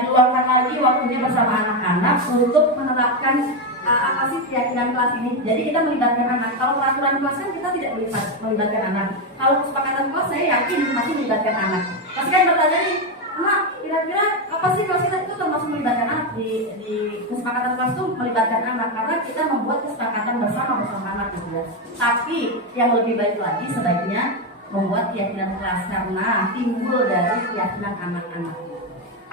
diluangkan lagi waktunya bersama anak-anak untuk menetapkan apa sih keyakinan kelas ini. Jadi kita melibatkan anak. Kalau peraturan kelas kan kita tidak melibatkan anak. Kalau kesepakatan kelas saya yakin masih melibatkan anak. Pasti kan bertanya nih, Mak, kira-kira apa sih kelas kita itu termasuk melibatkan anak di kesepakatan kelas itu melibatkan anak karena kita membuat kesepakatan bersama anak gitu ya. Tapi yang lebih baik lagi sebaiknya membuat keyakinan kelas karena timbul dari keyakinan anak-anak.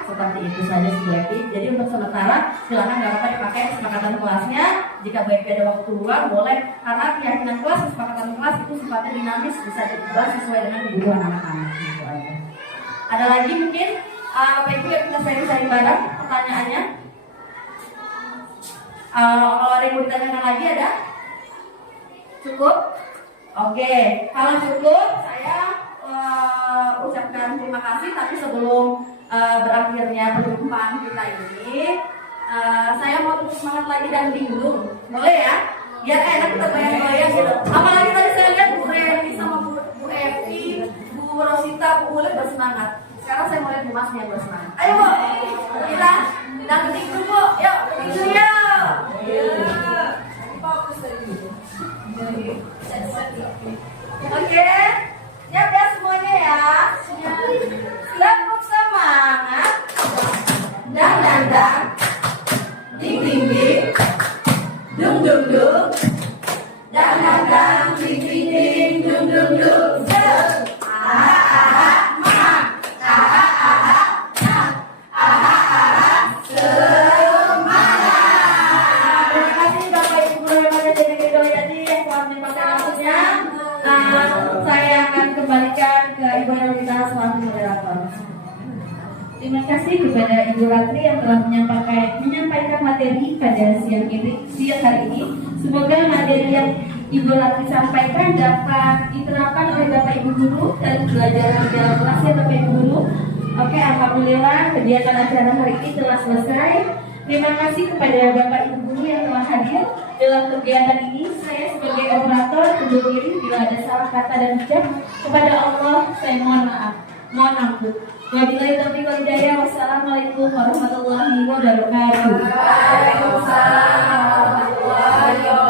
Seperti itu saja Bu Epi. Jadi untuk sementara silakan nggak apa-apa dipakai kesepakatan kelasnya. Jika Bu Epi ada waktu luang boleh, karena keyakinan kelas, kesepakatan kelas itu sifatnya dinamis, bisa diubah sesuai dengan kebutuhan anak-anak. Gitu aja. Ada lagi mungkin Bapak Ibu yang kita sharing bareng pertanyaannya. Kalau ada yang mau ditanyakan lagi ada? Cukup? Oke, kalau cukup saya ucapkan terima kasih. Tapi sebelum berakhirnya perjumpaan kita ini, saya mau terus semangat lagi dan bingung, boleh ya? Biar enak kita bayang-bayang gitu. Apalagi tadi saya lihat Bu Reni sama Bu Evi, Bu Rosita, Bu Uli bersemangat. Sekarang saya mau lihat Bu Masnya yang bersemangat. Ayo Bu, kita dangdutin dulu Bu. Yuk, dangdutin ya. Fokus tadi. Oke, siap ya semuanya ya. Siap semangat. Dang. Ding ding ding. Dung dung dung. Dang ding ding ding. Dung dung dung. Saya akan kembalikan ke Ibu Herlina selaku moderator. Terima kasih kepada Ibu Ratri yang telah menyampaikan materi pada siang hari ini. Semoga materi yang Ibu Ratri sampaikan dapat diterapkan oleh Bapak Ibu Guru dan belajar di dalam kelas ya Bapak Ibu Guru. Oke, alhamdulillah kegiatan acara hari ini telah selesai. Terima kasih kepada Bapak Ibu Guru yang telah hadir dalam kegiatan ini. Saya sebagai operator undur diri bila ada salah kata dan ucap. Kepada Allah saya mohon maaf, mohon ampun. Wabillahi taufiq wal hidayah. Wassalamualaikum warahmatullahi wabarakatuh. Waalaikumsalam warahmatullahi wabarakatuh.